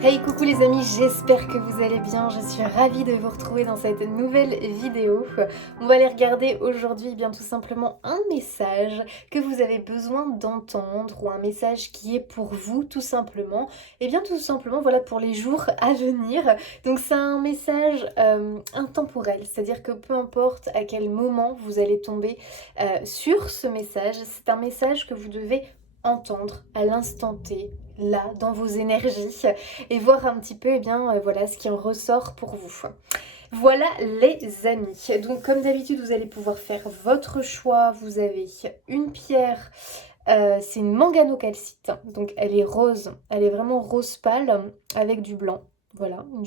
Hey coucou les amis, j'espère que vous allez bien, je suis ravie de vous retrouver dans cette nouvelle vidéo. On va aller regarder aujourd'hui bien tout simplement un message que vous avez besoin d'entendre ou un message qui est pour vous tout simplement. Et bien tout simplement voilà pour les jours à venir. Donc c'est un message intemporel, c'est-à-dire que peu importe à quel moment vous allez tomber sur ce message, c'est un message que vous devez entendre à l'instant T, là, dans vos énergies et voir un petit peu voilà, ce qui en ressort pour vous. Voilà les amis. Donc comme d'habitude, vous allez pouvoir faire votre choix. Vous avez une pierre, c'est une manganocalcite. Donc elle est rose, elle est vraiment rose pâle avec du blanc. Voilà, une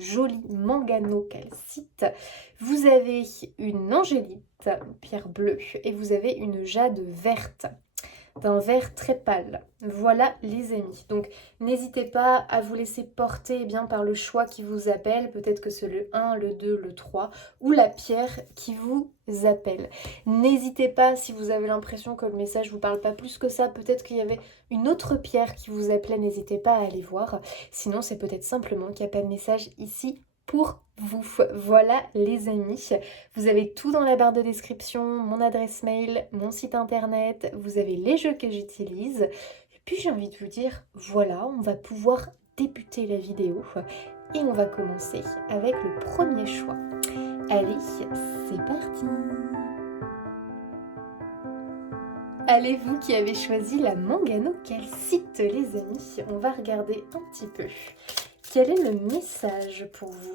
jolie manganocalcite. Vous avez une angélite, une pierre bleue, et vous avez une jade verte d'un vert très pâle. Voilà les amis. Donc n'hésitez pas à vous laisser porter par le choix qui vous appelle. Peut-être que c'est le 1, le 2, le 3 ou la pierre qui vous appelle. N'hésitez pas si vous avez l'impression que le message ne vous parle pas plus que ça. Peut-être qu'il y avait une autre pierre qui vous appelait. N'hésitez pas à aller voir. Sinon c'est peut-être simplement qu'il n'y a pas de message ici pour vous. Voilà les amis, vous avez tout dans la barre de description, mon adresse mail, mon site internet, vous avez les jeux que j'utilise. Et puis j'ai envie de vous dire, voilà, on va pouvoir débuter la vidéo et on va commencer avec le premier choix. Allez, c'est parti! Allez, vous qui avez choisi la manganocalcite, les amis, on va regarder un petit peu. Quel est le message pour vous?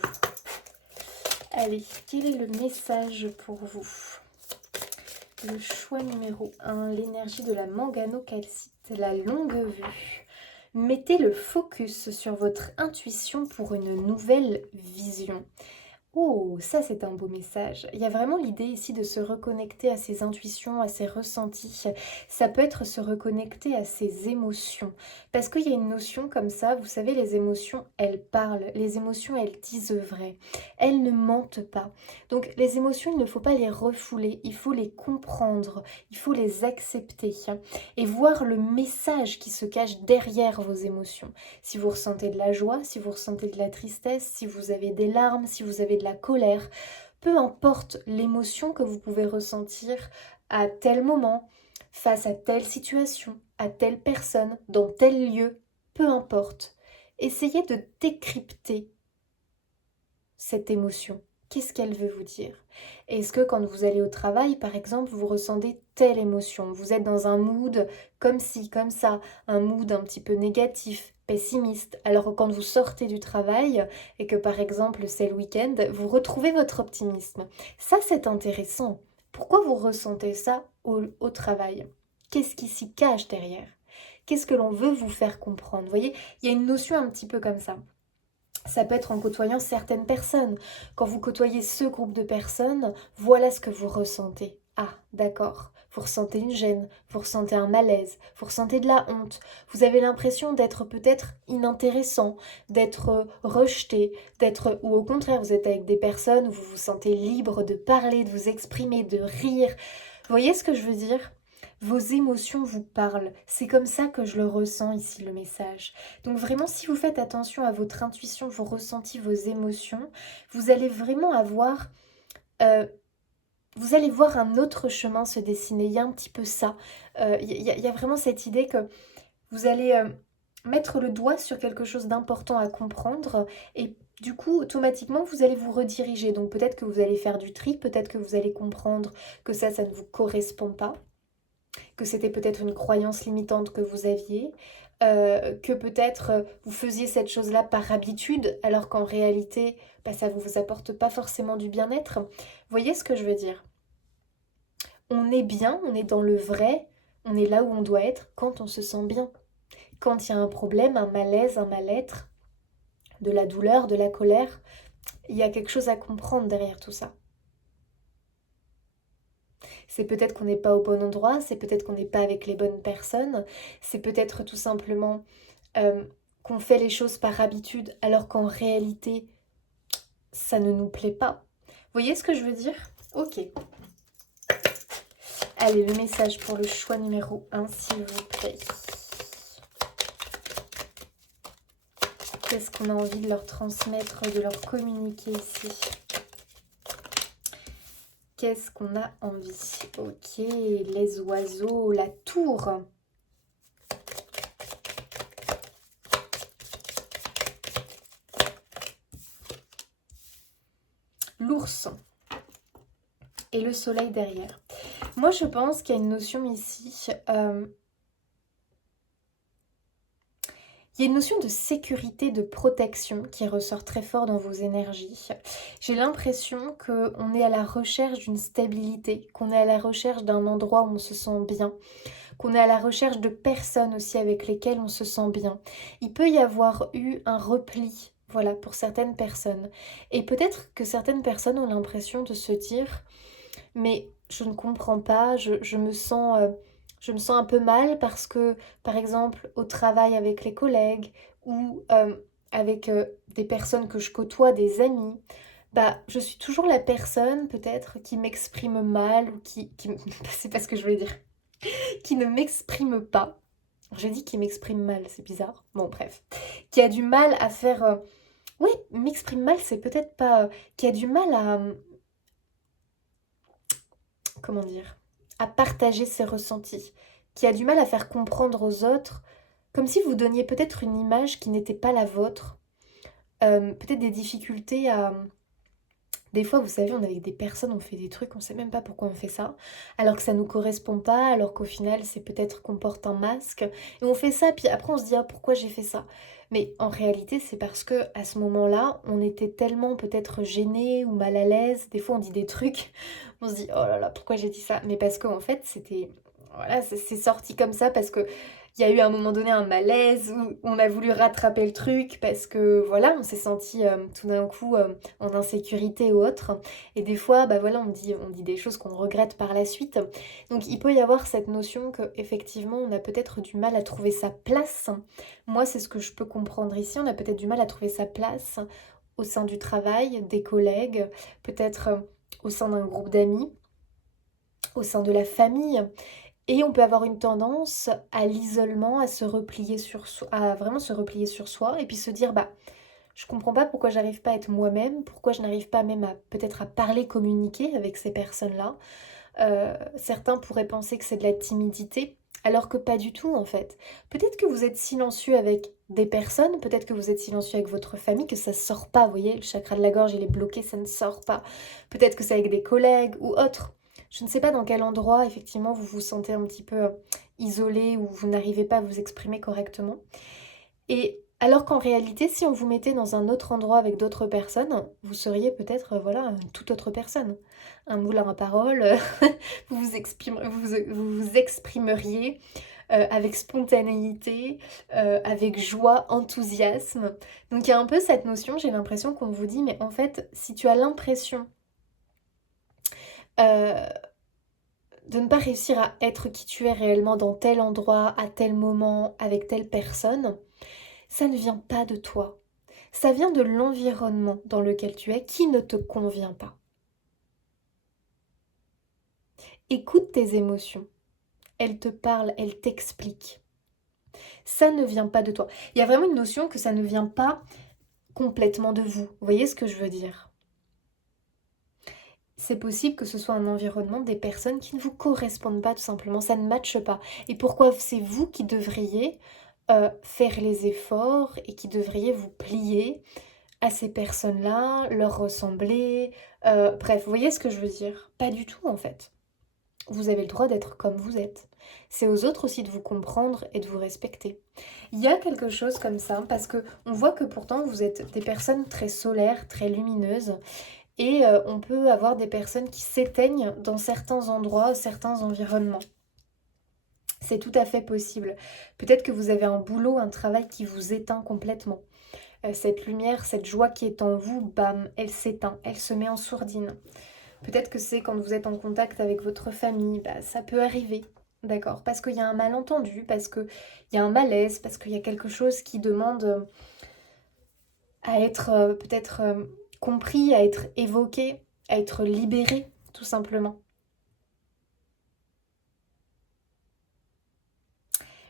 Allez, quel est le message pour vous? Le choix numéro 1, l'énergie de la manganocalcite, la longue vue. Mettez le focus sur votre intuition pour une nouvelle vision. Oh, ça c'est un beau message. Il y a vraiment l'idée ici de se reconnecter à ses intuitions, à ses ressentis. Ça peut être se reconnecter à ses émotions. Parce qu'il y a une notion comme ça, vous savez, les émotions, elles parlent. Les émotions, elles disent vrai. Elles ne mentent pas. Donc les émotions, il ne faut pas les refouler. Il faut les comprendre. Il faut les accepter. Et voir le message qui se cache derrière vos émotions. Si vous ressentez de la joie, si vous ressentez de la tristesse, si vous avez des larmes, si vous avez de la colère, peu importe l'émotion que vous pouvez ressentir à tel moment, face à telle situation, à telle personne, dans tel lieu, peu importe. Essayez de décrypter cette émotion. Qu'est-ce qu'elle veut vous dire? Est-ce que quand vous allez au travail, par exemple, vous ressentez telle émotion? Vous êtes dans un mood comme ci, comme ça, un mood un petit peu négatif, pessimiste. Alors que quand vous sortez du travail et que par exemple c'est le week-end, vous retrouvez votre optimisme. Ça, c'est intéressant. Pourquoi vous ressentez ça au travail? Qu'est-ce qui s'y cache derrière? Qu'est-ce que l'on veut vous faire comprendre? Vous voyez, il y a une notion un petit peu comme ça. Ça peut être en côtoyant certaines personnes. Quand vous côtoyez ce groupe de personnes, voilà ce que vous ressentez. Ah, d'accord. Vous ressentez une gêne, vous ressentez un malaise, vous ressentez de la honte. Vous avez l'impression d'être peut-être inintéressant, d'être rejeté, ou au contraire, vous êtes avec des personnes où vous vous sentez libre de parler, de vous exprimer, de rire. Vous voyez ce que je veux dire? Vos émotions vous parlent. C'est comme ça que je le ressens ici, le message. Donc vraiment, si vous faites attention à votre intuition, vos ressentis, vos émotions, vous allez vraiment avoir... vous allez voir un autre chemin se dessiner. Il y a un petit peu ça. Il y a vraiment cette idée que vous allez mettre le doigt sur quelque chose d'important à comprendre et du coup, automatiquement, vous allez vous rediriger. Donc peut-être que vous allez faire du tri, peut-être que vous allez comprendre que ça ne vous correspond pas, que c'était peut-être une croyance limitante que vous aviez, que peut-être vous faisiez cette chose-là par habitude, alors qu'en réalité, ça ne vous apporte pas forcément du bien-être. Vous voyez ce que je veux dire? On est bien, on est dans le vrai, on est là où on doit être quand on se sent bien. Quand il y a un problème, un malaise, un mal-être, de la douleur, de la colère, il y a quelque chose à comprendre derrière tout ça. C'est peut-être qu'on n'est pas au bon endroit, c'est peut-être qu'on n'est pas avec les bonnes personnes, c'est peut-être tout simplement qu'on fait les choses par habitude alors qu'en réalité, ça ne nous plaît pas. Vous voyez ce que je veux dire? Ok. Allez, le message pour le choix numéro 1, s'il vous plaît. Qu'est-ce qu'on a envie de leur transmettre, de leur communiquer ici? Qu'est-ce qu'on a envie? Ok, les oiseaux, la tour. L'ours. Et le soleil derrière. Moi, je pense qu'il y a une notion ici... il y a une notion de sécurité, de protection qui ressort très fort dans vos énergies. J'ai l'impression qu'on est à la recherche d'une stabilité, qu'on est à la recherche d'un endroit où on se sent bien, qu'on est à la recherche de personnes aussi avec lesquelles on se sent bien. Il peut y avoir eu un repli, voilà, pour certaines personnes. Et peut-être que certaines personnes ont l'impression de se dire, mais je ne comprends pas, je me sens un peu mal parce que, par exemple, au travail avec les collègues ou avec des personnes que je côtoie, des amis, bah, je suis toujours la personne peut-être qui m'exprime mal ou c'est pas ce que je voulais dire, qui ne m'exprime pas. J'ai dit qui m'exprime mal, c'est bizarre. Bon, bref. Qui a du mal à faire... Oui, m'exprime mal, c'est peut-être pas... qui a du mal à... comment dire, à partager ses ressentis, qui a du mal à faire comprendre aux autres, comme si vous donniez peut-être une image qui n'était pas la vôtre, peut-être des difficultés à... Des fois, vous savez, on est avec des personnes, on fait des trucs, on sait même pas pourquoi on fait ça, alors que ça nous correspond pas, alors qu'au final, c'est peut-être qu'on porte un masque, et on fait ça, puis après on se dit, ah, pourquoi j'ai fait ça? Mais en réalité, c'est parce que à ce moment-là, on était tellement peut-être gêné ou mal à l'aise, des fois on dit des trucs, on se dit, oh là là, pourquoi j'ai dit ça? Mais parce qu'en fait, c'était... Voilà, c'est sorti comme ça parce que il y a eu à un moment donné un malaise où on a voulu rattraper le truc parce que voilà, on s'est senti tout d'un coup en insécurité ou autre. Et des fois, bah voilà, on dit des choses qu'on regrette par la suite. Donc il peut y avoir cette notion que effectivement, on a peut-être du mal à trouver sa place. Moi, c'est ce que je peux comprendre ici. On a peut-être du mal à trouver sa place au sein du travail, des collègues, peut-être au sein d'un groupe d'amis, au sein de la famille. Et on peut avoir une tendance à l'isolement, à se replier sur soi, à vraiment se replier sur soi et puis se dire bah je comprends pas pourquoi j'arrive pas à être moi-même, pourquoi je n'arrive pas même à peut-être à parler, communiquer avec ces personnes-là. Certains pourraient penser que c'est de la timidité, alors que pas du tout en fait. Peut-être que vous êtes silencieux avec des personnes, peut-être que vous êtes silencieux avec votre famille, que ça sort pas, vous voyez, le chakra de la gorge il est bloqué, ça ne sort pas. Peut-être que c'est avec des collègues ou autres. Je ne sais pas dans quel endroit effectivement vous vous sentez un petit peu isolé ou vous n'arrivez pas à vous exprimer correctement. Et alors qu'en réalité, si on vous mettait dans un autre endroit avec d'autres personnes, vous seriez peut-être, voilà, une toute autre personne. Un moulin à parole, vous vous exprimeriez avec spontanéité, avec joie, enthousiasme. Donc il y a un peu cette notion, j'ai l'impression qu'on vous dit, mais en fait, si tu as l'impression euh, de ne pas réussir à être qui tu es réellement dans tel endroit, à tel moment, avec telle personne, ça ne vient pas de toi. Ça vient de l'environnement dans lequel tu es qui ne te convient pas. Écoute tes émotions. Elles te parlent, elles t'expliquent. Ça ne vient pas de toi. Il y a vraiment une notion que ça ne vient pas complètement de vous. Vous voyez ce que je veux dire? C'est possible que ce soit un environnement, des personnes qui ne vous correspondent pas tout simplement, ça ne matche pas. Et pourquoi c'est vous qui devriez faire les efforts et qui devriez vous plier à ces personnes-là, leur ressembler. Bref, vous voyez ce que je veux dire? Pas du tout en fait. Vous avez le droit d'être comme vous êtes. C'est aux autres aussi de vous comprendre et de vous respecter. Il y a quelque chose comme ça parce que on voit que pourtant vous êtes des personnes très solaires, très lumineuses et on peut avoir des personnes qui s'éteignent dans certains endroits, certains environnements. C'est tout à fait possible. Peut-être que vous avez un boulot, un travail qui vous éteint complètement. Cette lumière, cette joie qui est en vous, bam, elle s'éteint, elle se met en sourdine. Peut-être que c'est quand vous êtes en contact avec votre famille, bah, ça peut arriver, d'accord? Parce qu'il y a un malentendu, parce qu'il y a un malaise, parce qu'il y a quelque chose qui demande à être peut-être compris, à être évoqué, à être libéré, tout simplement.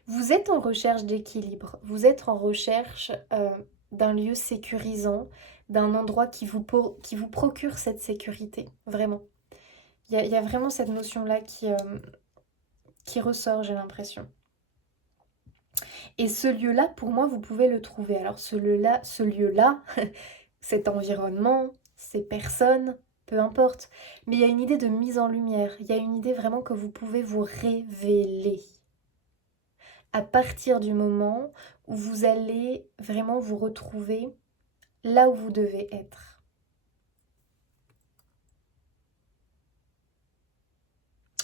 Vous êtes en recherche d'équilibre, vous êtes en recherche d'un lieu sécurisant, d'un endroit qui vous procure cette sécurité, vraiment. Il y a vraiment cette notion-là qui ressort, j'ai l'impression. Et ce lieu-là, pour moi, vous pouvez le trouver. Alors ce lieu-là, cet environnement, ces personnes, peu importe. Mais il y a une idée de mise en lumière. Il y a une idée vraiment que vous pouvez vous révéler. À partir du moment où vous allez vraiment vous retrouver là où vous devez être.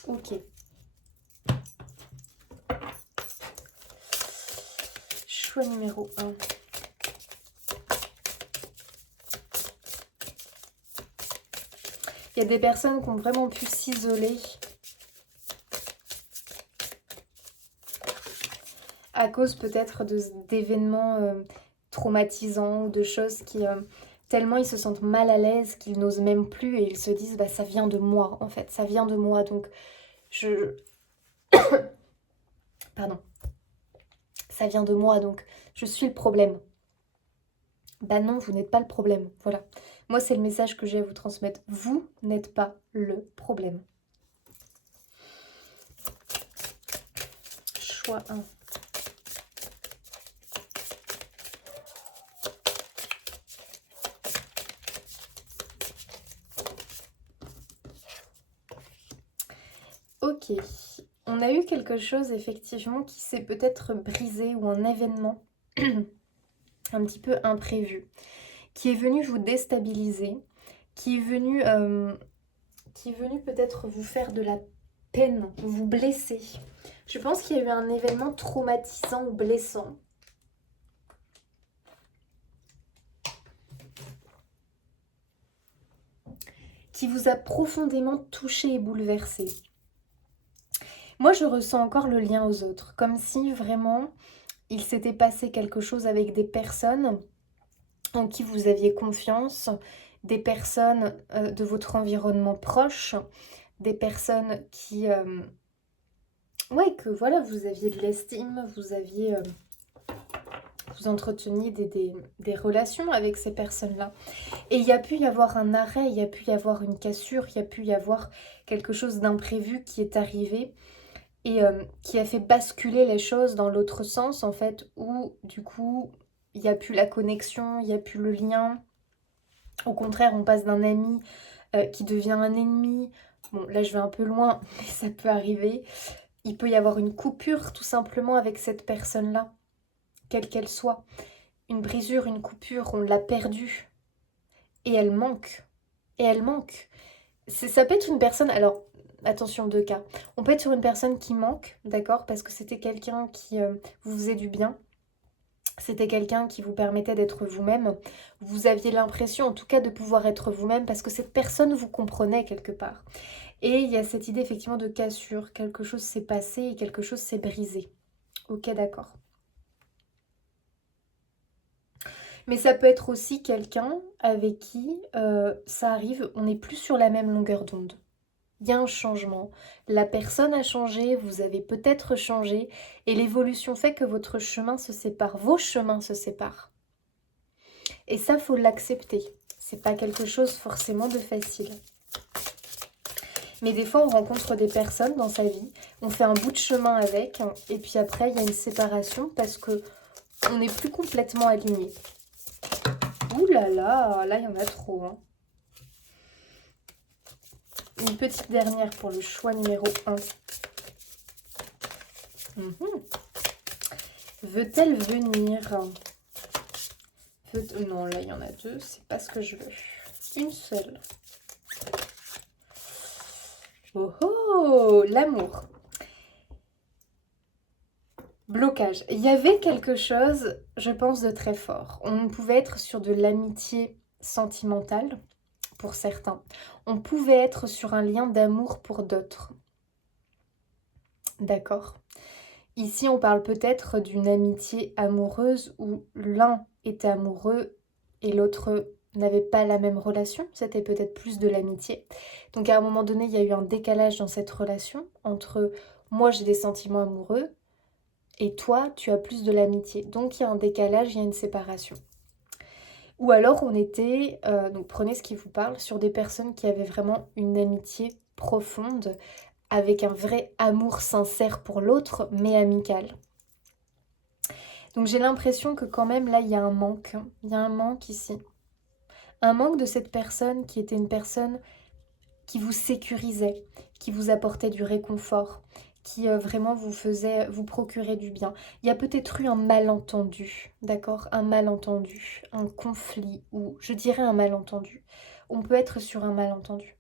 Ok. Choix numéro 1. Il y a des personnes qui ont vraiment pu s'isoler à cause peut-être d'événements traumatisants ou de choses qui... tellement ils se sentent mal à l'aise qu'ils n'osent même plus et ils se disent bah ça vient de moi en fait, ça vient de moi donc je... Pardon. Ça vient de moi donc je suis le problème. Bah non, vous n'êtes pas le problème, voilà. Moi c'est le message que j'ai à vous transmettre. Vous n'êtes pas le problème. Choix 1. Ok, on a eu quelque chose effectivement qui s'est peut-être brisé ou un événement un petit peu imprévu, qui est venu vous déstabiliser, qui est venu peut-être vous faire de la peine, vous blesser. Je pense qu'il y a eu un événement traumatisant ou blessant. Qui vous a profondément touché et bouleversé. Moi, je ressens encore le lien aux autres, comme si vraiment il s'était passé quelque chose avec des personnes en qui vous aviez confiance, des personnes de votre environnement proche, des personnes qui... ouais, que voilà, vous aviez de l'estime, vous aviez... vous entreteniez des relations avec ces personnes-là. Et il y a pu y avoir un arrêt, il y a pu y avoir une cassure, il y a pu y avoir quelque chose d'imprévu qui est arrivé et qui a fait basculer les choses dans l'autre sens, en fait, où du coup, il n'y a plus la connexion, il n'y a plus le lien. Au contraire, on passe d'un ami qui devient un ennemi. Bon, là, je vais un peu loin, mais ça peut arriver. Il peut y avoir une coupure, tout simplement, avec cette personne-là, quelle qu'elle soit. Une brisure, une coupure, on l'a perdue. Et elle manque. Et elle manque. Ça peut être une personne... Alors, attention, deux cas. On peut être sur une personne qui manque, d'accord, parce que c'était quelqu'un qui vous faisait du bien. C'était quelqu'un qui vous permettait d'être vous-même. Vous aviez l'impression, en tout cas, de pouvoir être vous-même parce que cette personne vous comprenait quelque part. Et il y a cette idée, effectivement, de cassure. Quelque chose s'est passé et quelque chose s'est brisé. Ok, d'accord. Mais ça peut être aussi quelqu'un avec qui ça arrive, on n'est plus sur la même longueur d'onde. Il y a un changement, la personne a changé, vous avez peut-être changé, et l'évolution fait que votre chemin se sépare, vos chemins se séparent. Et ça, faut l'accepter. C'est pas quelque chose forcément de facile. Mais des fois, on rencontre des personnes dans sa vie, on fait un bout de chemin avec, et puis après, il y a une séparation parce que on n'est plus complètement aligné. Ouh là là, là, il y en a trop, hein. Une petite dernière pour le choix numéro 1. Veut-elle venir? Non, là, il y en a deux. C'est pas ce que je veux. Une seule. Oh oh, l'amour. Blocage. Il y avait quelque chose, je pense, de très fort. On pouvait être sur de l'amitié sentimentale pour certains. On pouvait être sur un lien d'amour pour d'autres. D'accord. Ici, on parle peut-être d'une amitié amoureuse où l'un était amoureux et l'autre n'avait pas la même relation. C'était peut-être plus de l'amitié. Donc à un moment donné, il y a eu un décalage dans cette relation entre moi, j'ai des sentiments amoureux et toi, tu as plus de l'amitié. Donc il y a un décalage, il y a une séparation. Ou alors on était, donc prenez ce qui vous parle, sur des personnes qui avaient vraiment une amitié profonde, avec un vrai amour sincère pour l'autre, mais amical. Donc j'ai l'impression que quand même là il y a un manque, il y a un manque ici. Un manque de cette personne qui était une personne qui vous sécurisait, qui vous apportait du réconfort, qui vraiment vous procurait du bien. Il y a peut-être eu un malentendu, d'accord? Un malentendu, un conflit, ou je dirais un malentendu. On peut être sur un malentendu.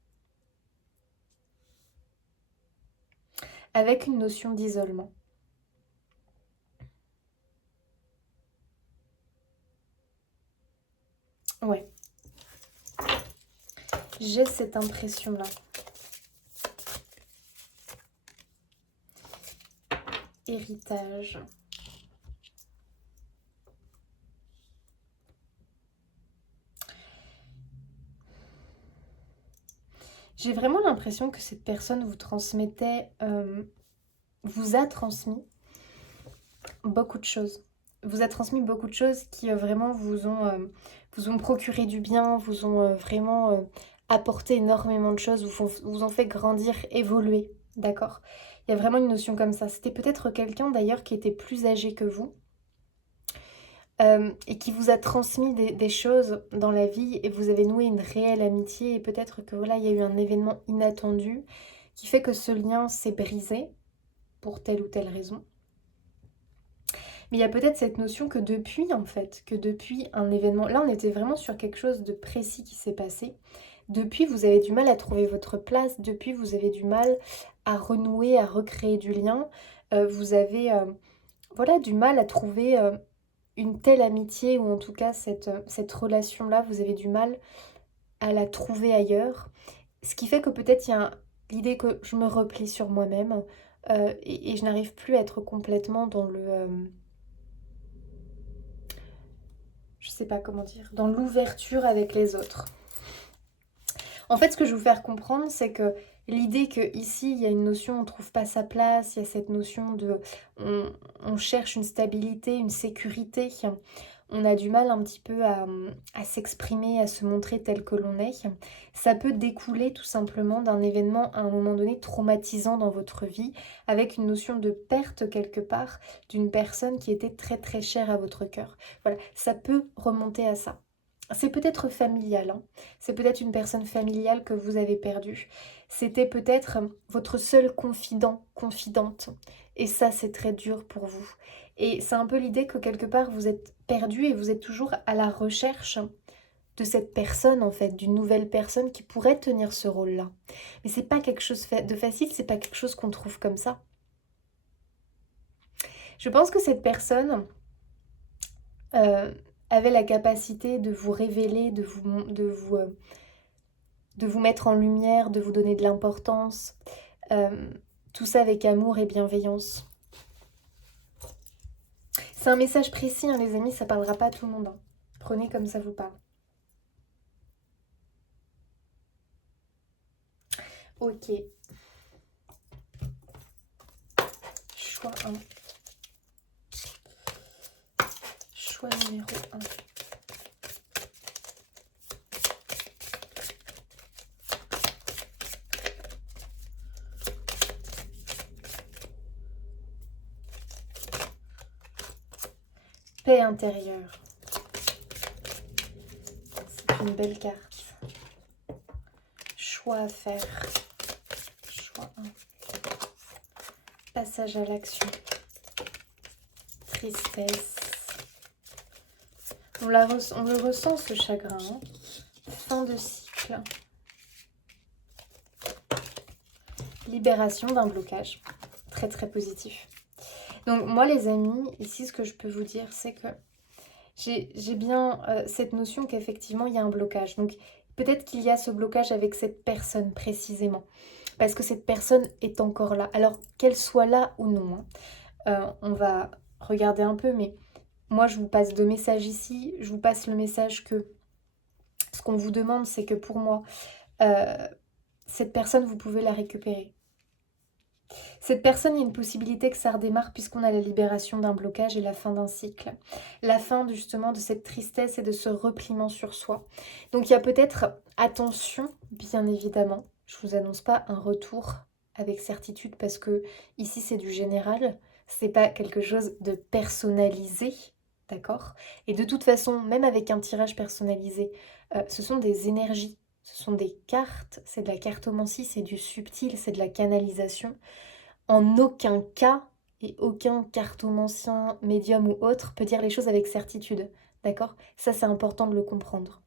Avec une notion d'isolement. Ouais, j'ai cette impression-là. Héritage. J'ai vraiment l'impression que cette personne vous transmettait, vous a transmis beaucoup de choses. Vous a transmis beaucoup de choses qui vraiment vous ont procuré du bien, vous ont vraiment apporté énormément de choses, vous ont fait grandir, évoluer, d'accord? Il y a vraiment une notion comme ça. C'était peut-être quelqu'un d'ailleurs qui était plus âgé que vous et qui vous a transmis des choses dans la vie et vous avez noué une réelle amitié et peut-être que voilà, il y a eu un événement inattendu qui fait que ce lien s'est brisé pour telle ou telle raison. Mais il y a peut-être cette notion que depuis, en fait, que depuis un événement, là on était vraiment sur quelque chose de précis qui s'est passé. Depuis, vous avez du mal à trouver votre place, depuis, vous avez du mal à renouer, à recréer du lien. Vous avez voilà, du mal à trouver une telle amitié, ou en tout cas cette relation-là, vous avez du mal à la trouver ailleurs. Ce qui fait que peut-être il y a l'idée que je me replie sur moi-même et je n'arrive plus à être complètement dans le... je sais pas comment dire, dans l'ouverture avec les autres. En fait, ce que je veux vous faire comprendre, c'est que l'idée que ici il y a une notion, on ne trouve pas sa place, il y a cette notion de, on cherche une stabilité, une sécurité, on a du mal un petit peu à s'exprimer, à se montrer tel que l'on est. Ça peut découler tout simplement d'un événement à un moment donné traumatisant dans votre vie, avec une notion de perte quelque part d'une personne qui était très très chère à votre cœur. Voilà, ça peut remonter à ça. C'est peut-être familial, hein. C'est peut-être une personne familiale que vous avez perdue. C'était peut-être votre seul confident, confidente. Et ça, c'est très dur pour vous. Et c'est un peu l'idée que quelque part, vous êtes perdu et vous êtes toujours à la recherche de cette personne, en fait, d'une nouvelle personne qui pourrait tenir ce rôle-là. Mais c'est pas quelque chose de facile, c'est pas quelque chose qu'on trouve comme ça. Je pense que cette personne... avait la capacité de vous révéler, de vous mettre en lumière, de vous donner de l'importance. Tout ça avec amour et bienveillance. C'est un message précis, hein, les amis, ça parlera pas à tout le monde. Hein. Prenez comme ça vous parle. Ok. Choix 1. Choix numéro 1. Paix intérieure. C'est une belle carte. Choix à faire. Choix 1. Passage à l'action. Tristesse. On le ressent, ce chagrin. Hein. Fin de cycle. Libération d'un blocage. Très très positif. Donc moi les amis, ici ce que je peux vous dire, c'est que j'ai bien cette notion qu'effectivement il y a un blocage. Donc peut-être qu'il y a ce blocage avec cette personne précisément. Parce que cette personne est encore là. Alors qu'elle soit là ou non. Hein, on va regarder un peu, mais moi je vous passe 2 messages ici. Je vous passe le message que ce qu'on vous demande, c'est que pour moi, cette personne, vous pouvez la récupérer. Cette personne, il y a une possibilité que ça redémarre puisqu'on a la libération d'un blocage et la fin d'un cycle. La fin justement de cette tristesse et de ce repliement sur soi. Donc il y a peut-être, attention, bien évidemment, je ne vous annonce pas un retour avec certitude parce que ici c'est du général, c'est pas quelque chose de personnalisé, d'accord? Et de toute façon, même avec un tirage personnalisé, ce sont des énergies, ce sont des cartes, c'est de la cartomancie, c'est du subtil, c'est de la canalisation. En aucun cas, et aucun cartomancien, médium ou autre peut dire les choses avec certitude. D'accord? Ça, c'est important de le comprendre.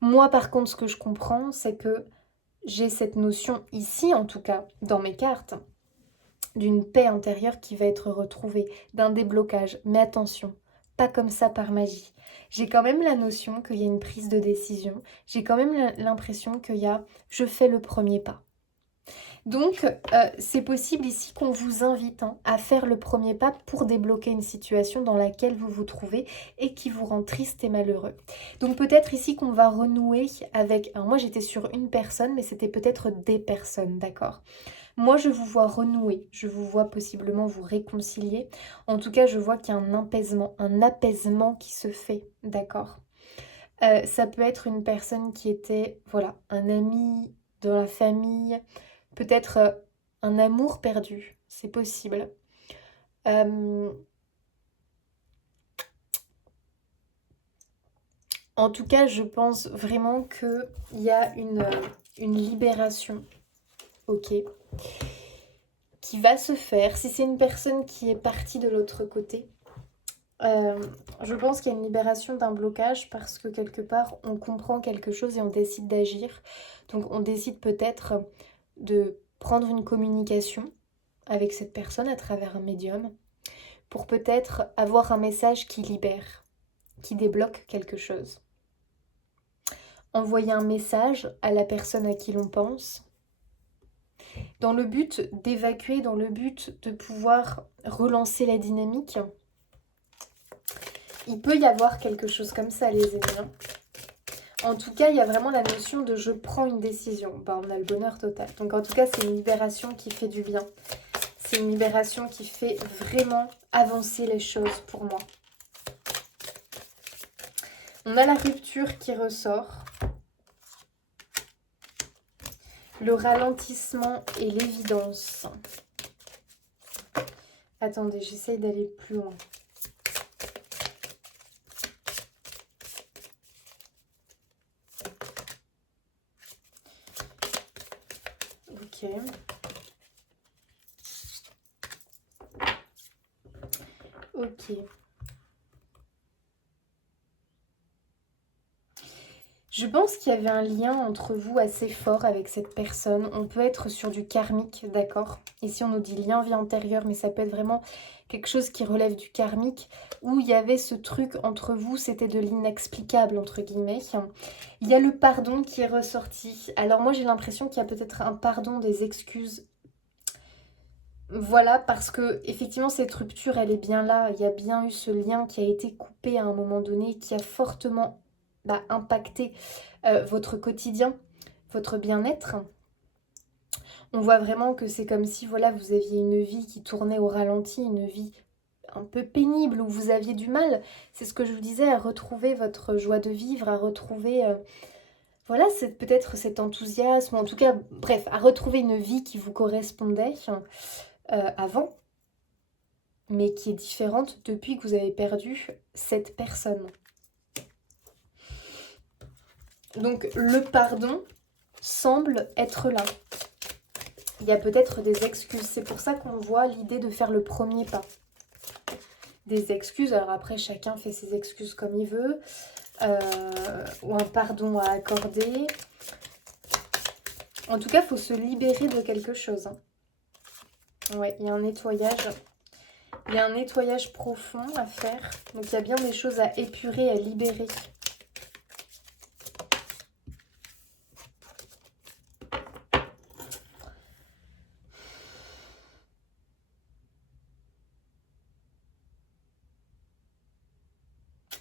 Moi, par contre, ce que je comprends, c'est que j'ai cette notion ici, en tout cas, dans mes cartes, d'une paix intérieure qui va être retrouvée, d'un déblocage. Mais attention, pas comme ça par magie. J'ai quand même la notion qu'il y a une prise de décision. J'ai quand même l'impression qu'il y a je fais le premier pas. Donc, c'est possible ici qu'on vous invite à faire le premier pas pour débloquer une situation dans laquelle vous vous trouvez et qui vous rend triste et malheureux. Donc, peut-être ici qu'on va renouer avec... Alors, moi, j'étais sur une personne, mais c'était peut-être des personnes, d'accord? Moi, je vous vois renouer, je vous vois possiblement vous réconcilier. En tout cas, je vois qu'il y a un apaisement qui se fait, d'accord? Ça peut être une personne qui était, voilà, un ami dans la famille, peut-être un amour perdu, c'est possible. En tout cas, je pense vraiment qu'il y a une libération, ok, qui va se faire. Si c'est une personne qui est partie de l'autre côté, je pense qu'il y a une libération d'un blocage parce que quelque part, on comprend quelque chose et on décide d'agir. Donc, on décide peut-être de prendre une communication avec cette personne à travers un médium pour peut-être avoir un message qui libère, qui débloque quelque chose. Envoyer un message à la personne à qui l'on pense, dans le but d'évacuer, dans le but de pouvoir relancer la dynamique. Il peut y avoir quelque chose comme ça, les amis. En tout cas, il y a vraiment la notion de je prends une décision. On a le bonheur total. Donc en tout cas, c'est une libération qui fait du bien. C'est une libération qui fait vraiment avancer les choses pour moi. On a la rupture qui ressort. Le ralentissement et l'évidence. Attendez, j'essaye d'aller plus loin. Ok. Ok. Je pense qu'il y avait un lien entre vous assez fort avec cette personne. On peut être sur du karmique, d'accord? Ici, on nous dit lien vie antérieure, mais ça peut être vraiment quelque chose qui relève du karmique, où il y avait ce truc entre vous, c'était de l'inexplicable, entre guillemets. Il y a le pardon qui est ressorti. Alors moi, j'ai l'impression qu'il y a peut-être un pardon, des excuses. Voilà, parce que effectivement, cette rupture, elle est bien là. Il y a bien eu ce lien qui a été coupé à un moment donné, qui a fortement impacté votre quotidien, votre bien-être. On voit vraiment que c'est comme si voilà, vous aviez une vie qui tournait au ralenti, une vie un peu pénible où vous aviez du mal. C'est ce que je vous disais, à retrouver votre joie de vivre, à retrouver voilà, peut-être cet enthousiasme, en tout cas, bref, à retrouver une vie qui vous correspondait avant, mais qui est différente depuis que vous avez perdu cette personne. Donc le pardon semble être là. Il y a peut-être des excuses. C'est pour ça qu'on voit l'idée de faire le premier pas. Des excuses, alors après chacun fait ses excuses comme il veut. Ou un pardon à accorder. En tout cas, il faut se libérer de quelque chose. Ouais, il y a un nettoyage. Il y a un nettoyage profond à faire. Donc il y a bien des choses à épurer, à libérer.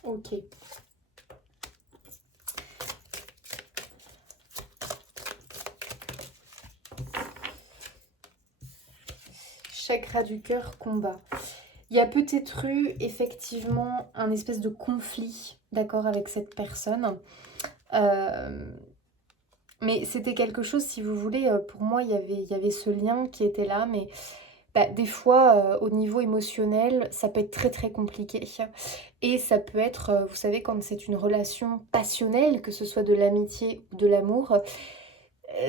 Ok. chakra du cœur, combat. Il y a peut-être eu effectivement un espèce de conflit, d'accord, avec cette personne. Mais c'était quelque chose, si vous voulez, pour moi, il y avait ce lien qui était là, mais des fois, au niveau émotionnel, ça peut être très très compliqué. Et ça peut être, vous savez, quand c'est une relation passionnelle, que ce soit de l'amitié ou de l'amour,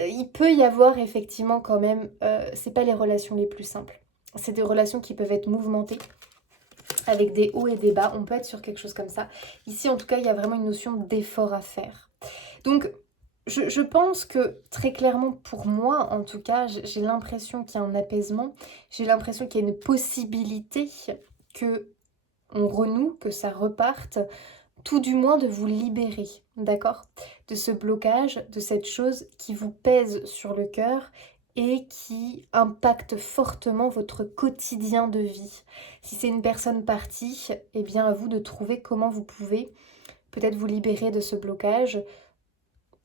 il peut y avoir effectivement quand même, c'est pas les relations les plus simples. C'est des relations qui peuvent être mouvementées, avec des hauts et des bas. On peut être sur quelque chose comme ça. Ici, en tout cas, il y a vraiment une notion d'effort à faire. Donc, je pense que très clairement, pour moi, en tout cas, j'ai l'impression qu'il y a un apaisement. J'ai l'impression qu'il y a une possibilité que on renoue, que ça reparte, tout du moins de vous libérer, d'accord? De ce blocage, de cette chose qui vous pèse sur le cœur et qui impacte fortement votre quotidien de vie. Si c'est une personne partie, eh bien à vous de trouver comment vous pouvez peut-être vous libérer de ce blocage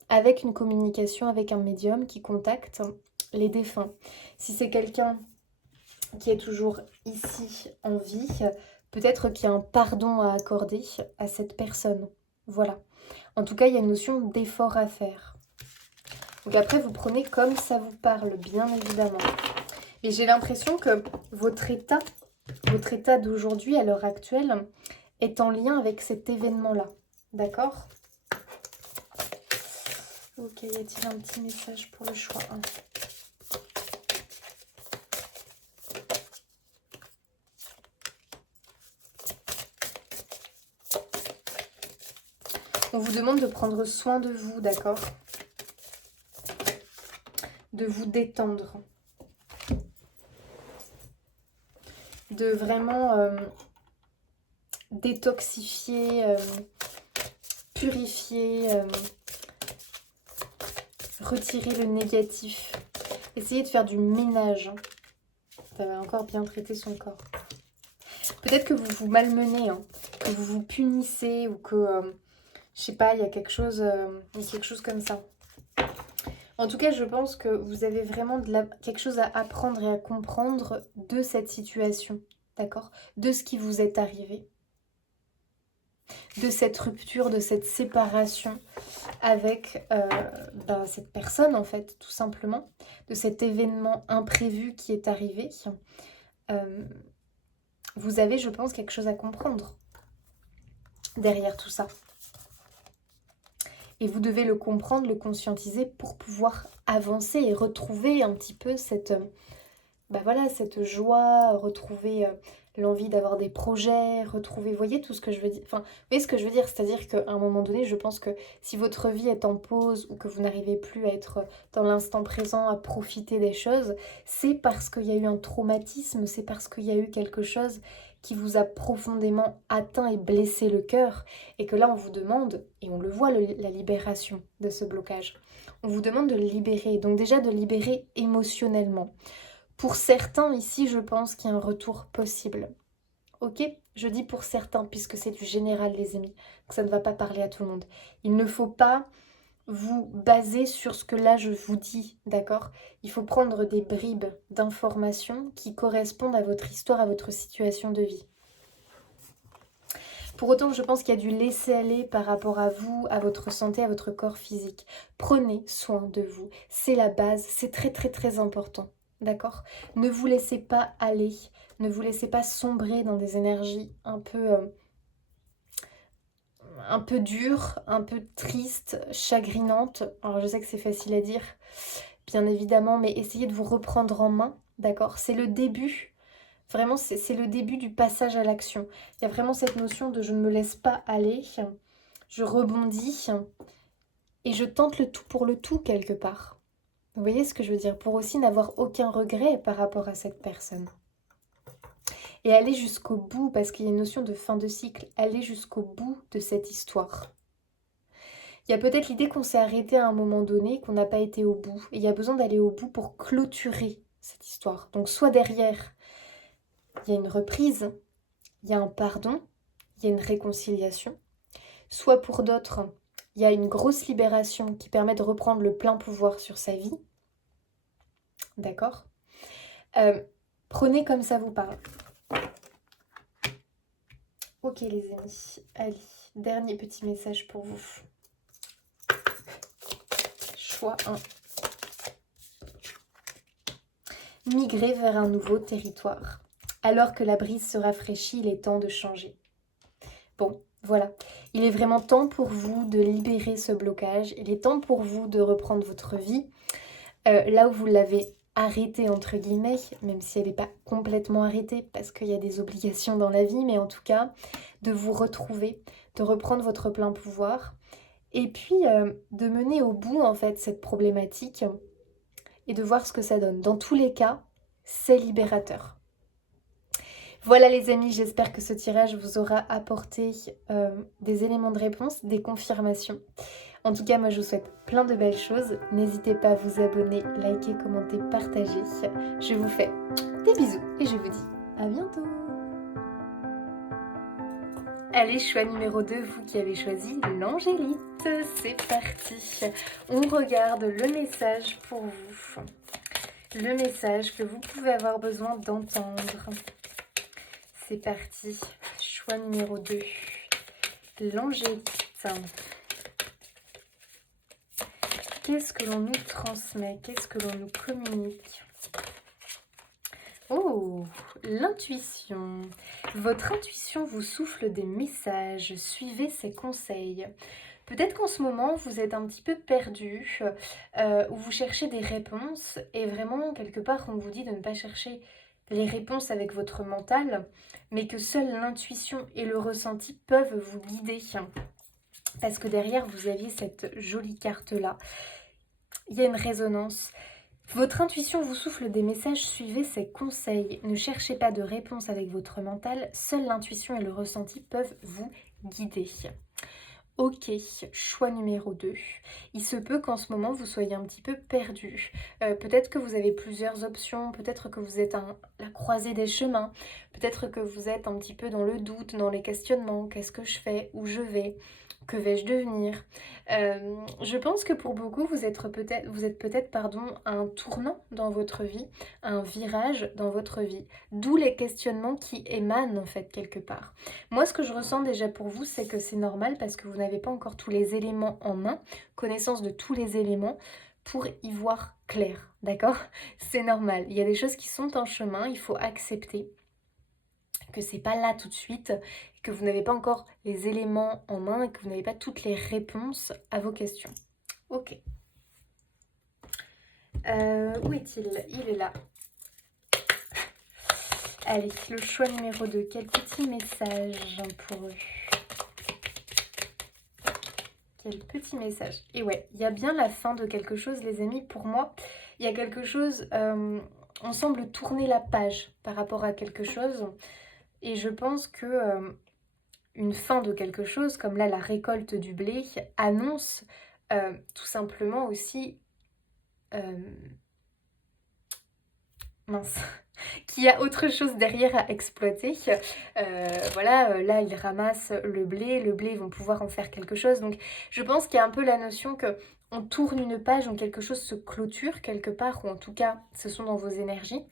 avec une communication avec un médium qui contacte les défunts. Si c'est quelqu'un qui est toujours ici en vie, peut-être qu'il y a un pardon à accorder à cette personne. Voilà. En tout cas, il y a une notion d'effort à faire. Donc après, vous prenez comme ça vous parle, bien évidemment. Et j'ai l'impression que votre état d'aujourd'hui, à l'heure actuelle, est en lien avec cet événement-là. D'accord ? Ok, y a-t-il un petit message pour le choix 1 ? On vous demande de prendre soin de vous, d'accord ? De vous détendre. De vraiment détoxifier, purifier, retirer le négatif. Essayez de faire du ménage. Ça va encore bien traiter son corps. Peut-être que vous vous malmenez, hein, que vous vous punissez ou que, je sais pas, il y a quelque chose comme ça. En tout cas, je pense que vous avez vraiment quelque chose à apprendre et à comprendre de cette situation, d'accord ? De ce qui vous est arrivé. De cette rupture, de cette séparation avec cette personne, en fait, tout simplement. De cet événement imprévu qui est arrivé. Vous avez, je pense, quelque chose à comprendre derrière tout ça. Et vous devez le comprendre, le conscientiser pour pouvoir avancer et retrouver un petit peu cette joie, retrouver l'envie d'avoir des projets, retrouver, vous voyez tout ce que je veux dire, enfin, vous voyez ce que je veux dire, c'est-à-dire qu'à un moment donné, je pense que si votre vie est en pause ou que vous n'arrivez plus à être dans l'instant présent, à profiter des choses, c'est parce qu'il y a eu un traumatisme, c'est parce qu'il y a eu quelque chose qui vous a profondément atteint et blessé le cœur, et que là on vous demande, et on le voit, la libération de ce blocage, on vous demande de le libérer, donc déjà de libérer émotionnellement. Pour certains ici, je pense qu'il y a un retour possible. Ok ? Je dis pour certains, puisque c'est du général, les amis, que ça ne va pas parler à tout le monde. Il ne faut pas vous baser sur ce que là je vous dis, d'accord ? Il faut prendre des bribes d'informations qui correspondent à votre histoire, à votre situation de vie. Pour autant, je pense qu'il y a du laisser-aller par rapport à vous, à votre santé, à votre corps physique. Prenez soin de vous. C'est la base, c'est très très très important. D'accord ? Ne vous laissez pas aller, ne vous laissez pas sombrer dans des énergies un peu dures, un peu tristes, chagrinantes. Alors je sais que c'est facile à dire, bien évidemment, mais essayez de vous reprendre en main, d'accord ? C'est le début, vraiment c'est le début du passage à l'action. Il y a vraiment cette notion de je ne me laisse pas aller, je rebondis et je tente le tout pour le tout quelque part. Vous voyez ce que je veux dire ? Pour aussi n'avoir aucun regret par rapport à cette personne. Et aller jusqu'au bout, parce qu'il y a une notion de fin de cycle, aller jusqu'au bout de cette histoire. Il y a peut-être l'idée qu'on s'est arrêté à un moment donné, qu'on n'a pas été au bout. Et il y a besoin d'aller au bout pour clôturer cette histoire. Donc soit derrière, il y a une reprise, il y a un pardon, il y a une réconciliation. Soit pour d'autres, il y a une grosse libération qui permet de reprendre le plein pouvoir sur sa vie. D'accord ? Prenez comme ça vous parle. Ok les amis, allez, dernier petit message pour vous. Choix 1. Migrer vers un nouveau territoire. Alors que la brise se rafraîchit, il est temps de changer. Bon, voilà. Il est vraiment temps pour vous de libérer ce blocage. Il est temps pour vous de reprendre votre vie. Là où vous l'avez arrêtée, entre guillemets, même si elle n'est pas complètement arrêtée, parce qu'il y a des obligations dans la vie, mais en tout cas, de vous retrouver, de reprendre votre plein pouvoir, et puis de mener au bout, en fait, cette problématique, et de voir ce que ça donne. Dans tous les cas, c'est libérateur. Voilà les amis, j'espère que ce tirage vous aura apporté des éléments de réponse, des confirmations. En tout cas, moi je vous souhaite plein de belles choses. N'hésitez pas à vous abonner, liker, commenter, partager. Je vous fais des bisous et je vous dis à bientôt. Allez, choix numéro 2, vous qui avez choisi l'angélite. C'est parti. On regarde le message pour vous. Le message que vous pouvez avoir besoin d'entendre. C'est parti. Choix numéro 2. L'angélite. Qu'est-ce que l'on nous transmet? Qu'est-ce que l'on nous communique? Oh, l'intuition. Votre intuition vous souffle des messages. Suivez ses conseils. Peut-être qu'en ce moment, vous êtes un petit peu perdu, ou vous cherchez des réponses. Et vraiment, quelque part, on vous dit de ne pas chercher les réponses avec votre mental, mais que seule l'intuition et le ressenti peuvent vous guider. Parce que derrière, vous aviez cette jolie carte-là. Il y a une résonance. Votre intuition vous souffle des messages, suivez ses conseils. Ne cherchez pas de réponse avec votre mental, seule l'intuition et le ressenti peuvent vous guider. Ok, choix numéro 2. Il se peut qu'en ce moment vous soyez un petit peu perdu. Peut-être que vous avez plusieurs options, peut-être que vous êtes à la croisée des chemins, peut-être que vous êtes un petit peu dans le doute, dans les questionnements. Qu'est-ce que je fais? Où je vais? Que vais-je devenir? Je pense que pour beaucoup, vous êtes peut-être à un tournant dans votre vie, un virage dans votre vie. D'où les questionnements qui émanent en fait quelque part. Moi, ce que je ressens déjà pour vous, c'est que c'est normal parce que vous n'avez pas encore tous les éléments en main, connaissance de tous les éléments pour y voir clair, d'accord? C'est normal. Il y a des choses qui sont en chemin, il faut accepter que c'est pas là tout de suite, que vous n'avez pas encore les éléments en main et que vous n'avez pas toutes les réponses à vos questions. Ok. Où est-il? Il est là. Allez, le choix numéro 2. Quel petit message pour eux? Quel petit message. Et ouais, il y a bien la fin de quelque chose, les amis. Pour moi, il y a quelque chose... on semble tourner la page par rapport à quelque chose. Et je pense que une fin de quelque chose, comme là la récolte du blé, annonce tout simplement aussi... mince, qu'il y a autre chose derrière à exploiter. Voilà, là ils ramassent le blé, ils vont pouvoir en faire quelque chose. Donc je pense qu'il y a un peu la notion que on tourne une page, donc quelque chose se clôture quelque part, ou en tout cas ce sont dans vos énergies.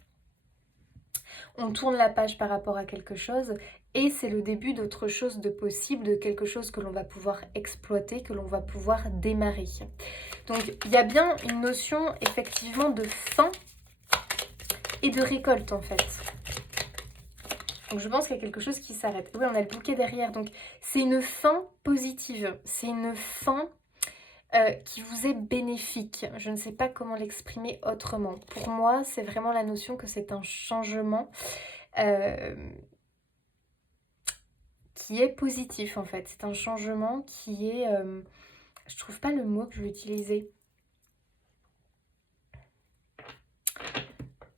On tourne la page par rapport à quelque chose et c'est le début d'autre chose de possible, de quelque chose que l'on va pouvoir exploiter, que l'on va pouvoir démarrer. Donc il y a bien une notion effectivement de fin et de récolte en fait. Donc je pense qu'il y a quelque chose qui s'arrête. Oui, on a le bouquet derrière, donc c'est une fin positive, c'est une fin qui vous est bénéfique. Je ne sais pas comment l'exprimer autrement. Pour moi, c'est vraiment la notion que c'est un changement qui est positif en fait. C'est un changement qui est... je trouve pas le mot que je vais utiliser.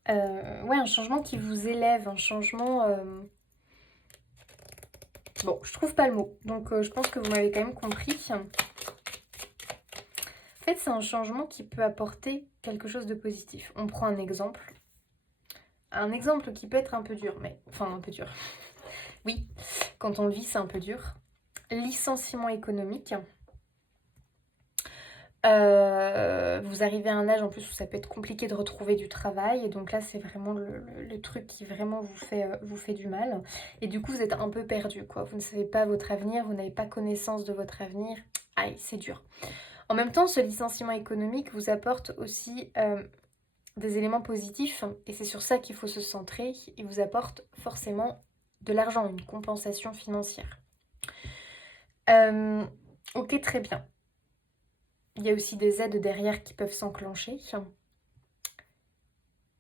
Ouais, un changement qui vous élève, un changement... Bon, je trouve pas le mot, donc je pense que vous m'avez quand même compris. En fait, c'est un changement qui peut apporter quelque chose de positif. On prend un exemple. Un exemple qui peut être un peu dur, mais... Enfin, un peu dur. Oui, quand on le vit, c'est un peu dur. Licenciement économique. Vous arrivez à un âge en plus où ça peut être compliqué de retrouver du travail. Et donc là, c'est vraiment le truc qui vraiment vous fait du mal. Et du coup, vous êtes un peu perdu, quoi. Vous ne savez pas votre avenir, vous n'avez pas connaissance de votre avenir. Aïe, c'est dur. En même temps, ce licenciement économique vous apporte aussi des éléments positifs. Et c'est sur ça qu'il faut se centrer. Il vous apporte forcément de l'argent, une compensation financière. Ok, très bien. Il y a aussi des aides derrière qui peuvent s'enclencher.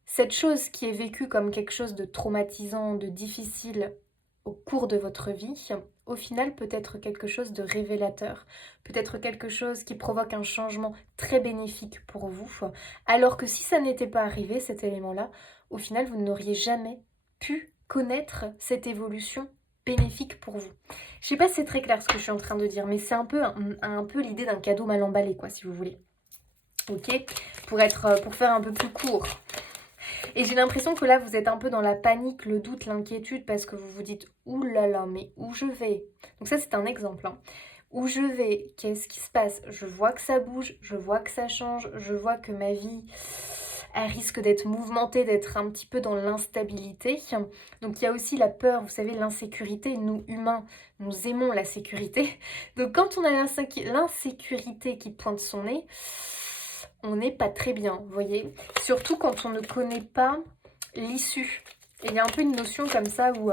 Cette chose qui est vécue comme quelque chose de traumatisant, de difficile au cours de votre vie, au final peut être quelque chose de révélateur, peut être quelque chose qui provoque un changement très bénéfique pour vous, alors que si ça n'était pas arrivé, cet élément-là, au final vous n'auriez jamais pu connaître cette évolution bénéfique pour vous. Je sais pas si c'est très clair ce que je suis en train de dire, mais c'est un peu l'idée d'un cadeau mal emballé, quoi, si vous voulez. Ok, pour faire un peu plus court. Et j'ai l'impression que là, vous êtes un peu dans la panique, le doute, l'inquiétude, parce que vous vous dites « Ouh là là, mais où je vais ?» Donc ça, c'est un exemple. Hein. Où je vais? Qu'est-ce qui se passe? Je vois que ça bouge, je vois que ça change, je vois que ma vie, elle risque d'être mouvementée, d'être un petit peu dans l'instabilité. Donc il y a aussi la peur, vous savez, l'insécurité. Nous, humains, nous aimons la sécurité. Donc quand on a l'insécurité qui pointe son nez, on n'est pas très bien, vous voyez. Surtout quand on ne connaît pas l'issue. Et il y a un peu une notion comme ça où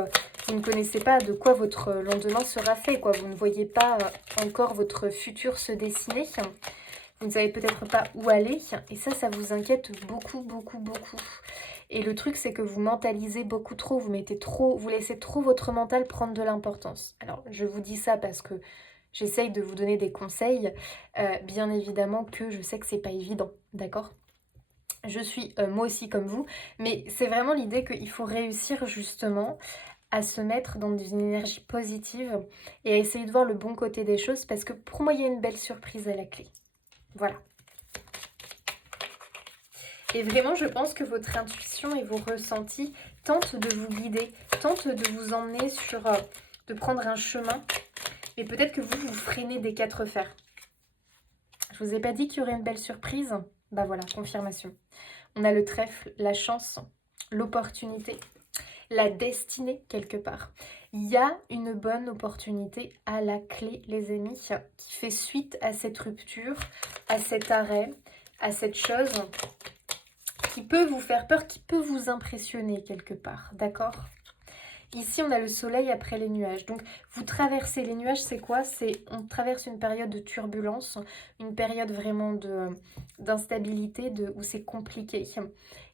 vous ne connaissez pas de quoi votre lendemain sera fait, quoi. Vous ne voyez pas encore votre futur se dessiner. Vous ne savez peut-être pas où aller. Et ça vous inquiète beaucoup, beaucoup, beaucoup. Et le truc, c'est que vous mentalisez beaucoup trop. Vous laissez trop votre mental prendre de l'importance. Alors, je vous dis ça parce que j'essaye de vous donner des conseils. Bien évidemment que je sais que c'est pas évident, d'accord ? Je suis moi aussi comme vous, mais c'est vraiment l'idée qu'il faut réussir justement à se mettre dans une énergie positive et à essayer de voir le bon côté des choses parce que pour moi, il y a une belle surprise à la clé. Voilà. Et vraiment, je pense que votre intuition et vos ressentis tentent de vous guider, tentent de vous emmener de prendre un chemin. Et peut-être que vous freinez des quatre fers. Je vous ai pas dit qu'il y aurait une belle surprise? Bah voilà, confirmation. On a le trèfle, la chance, l'opportunité, la destinée quelque part. Il y a une bonne opportunité à la clé, les amis, qui fait suite à cette rupture, à cet arrêt, à cette chose qui peut vous faire peur, qui peut vous impressionner quelque part, d'accord ? Ici, on a le soleil après les nuages. Donc, vous traversez les nuages, c'est quoi? On traverse une période de turbulence, une période vraiment d'instabilité, où c'est compliqué.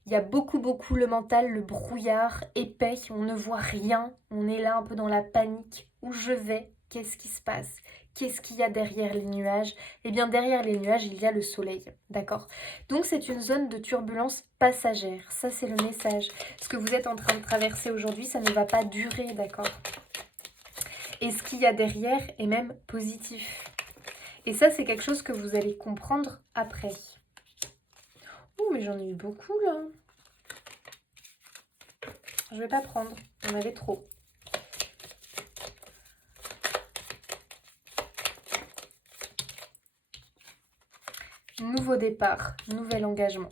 Il y a beaucoup, beaucoup le mental, le brouillard épais, on ne voit rien, on est là un peu dans la panique. Où je vais? Qu'est-ce qui se passe? Qu'est-ce qu'il y a derrière les nuages? Eh bien, derrière les nuages, il y a le soleil, d'accord? Donc, c'est une zone de turbulence passagère. Ça, c'est le message. Ce que vous êtes en train de traverser aujourd'hui, ça ne va pas durer, d'accord? Et ce qu'il y a derrière est même positif. Et ça, c'est quelque chose que vous allez comprendre après. Oh, mais j'en ai eu beaucoup, là. Je vais pas prendre. On avait trop. Nouveau départ, nouvel engagement.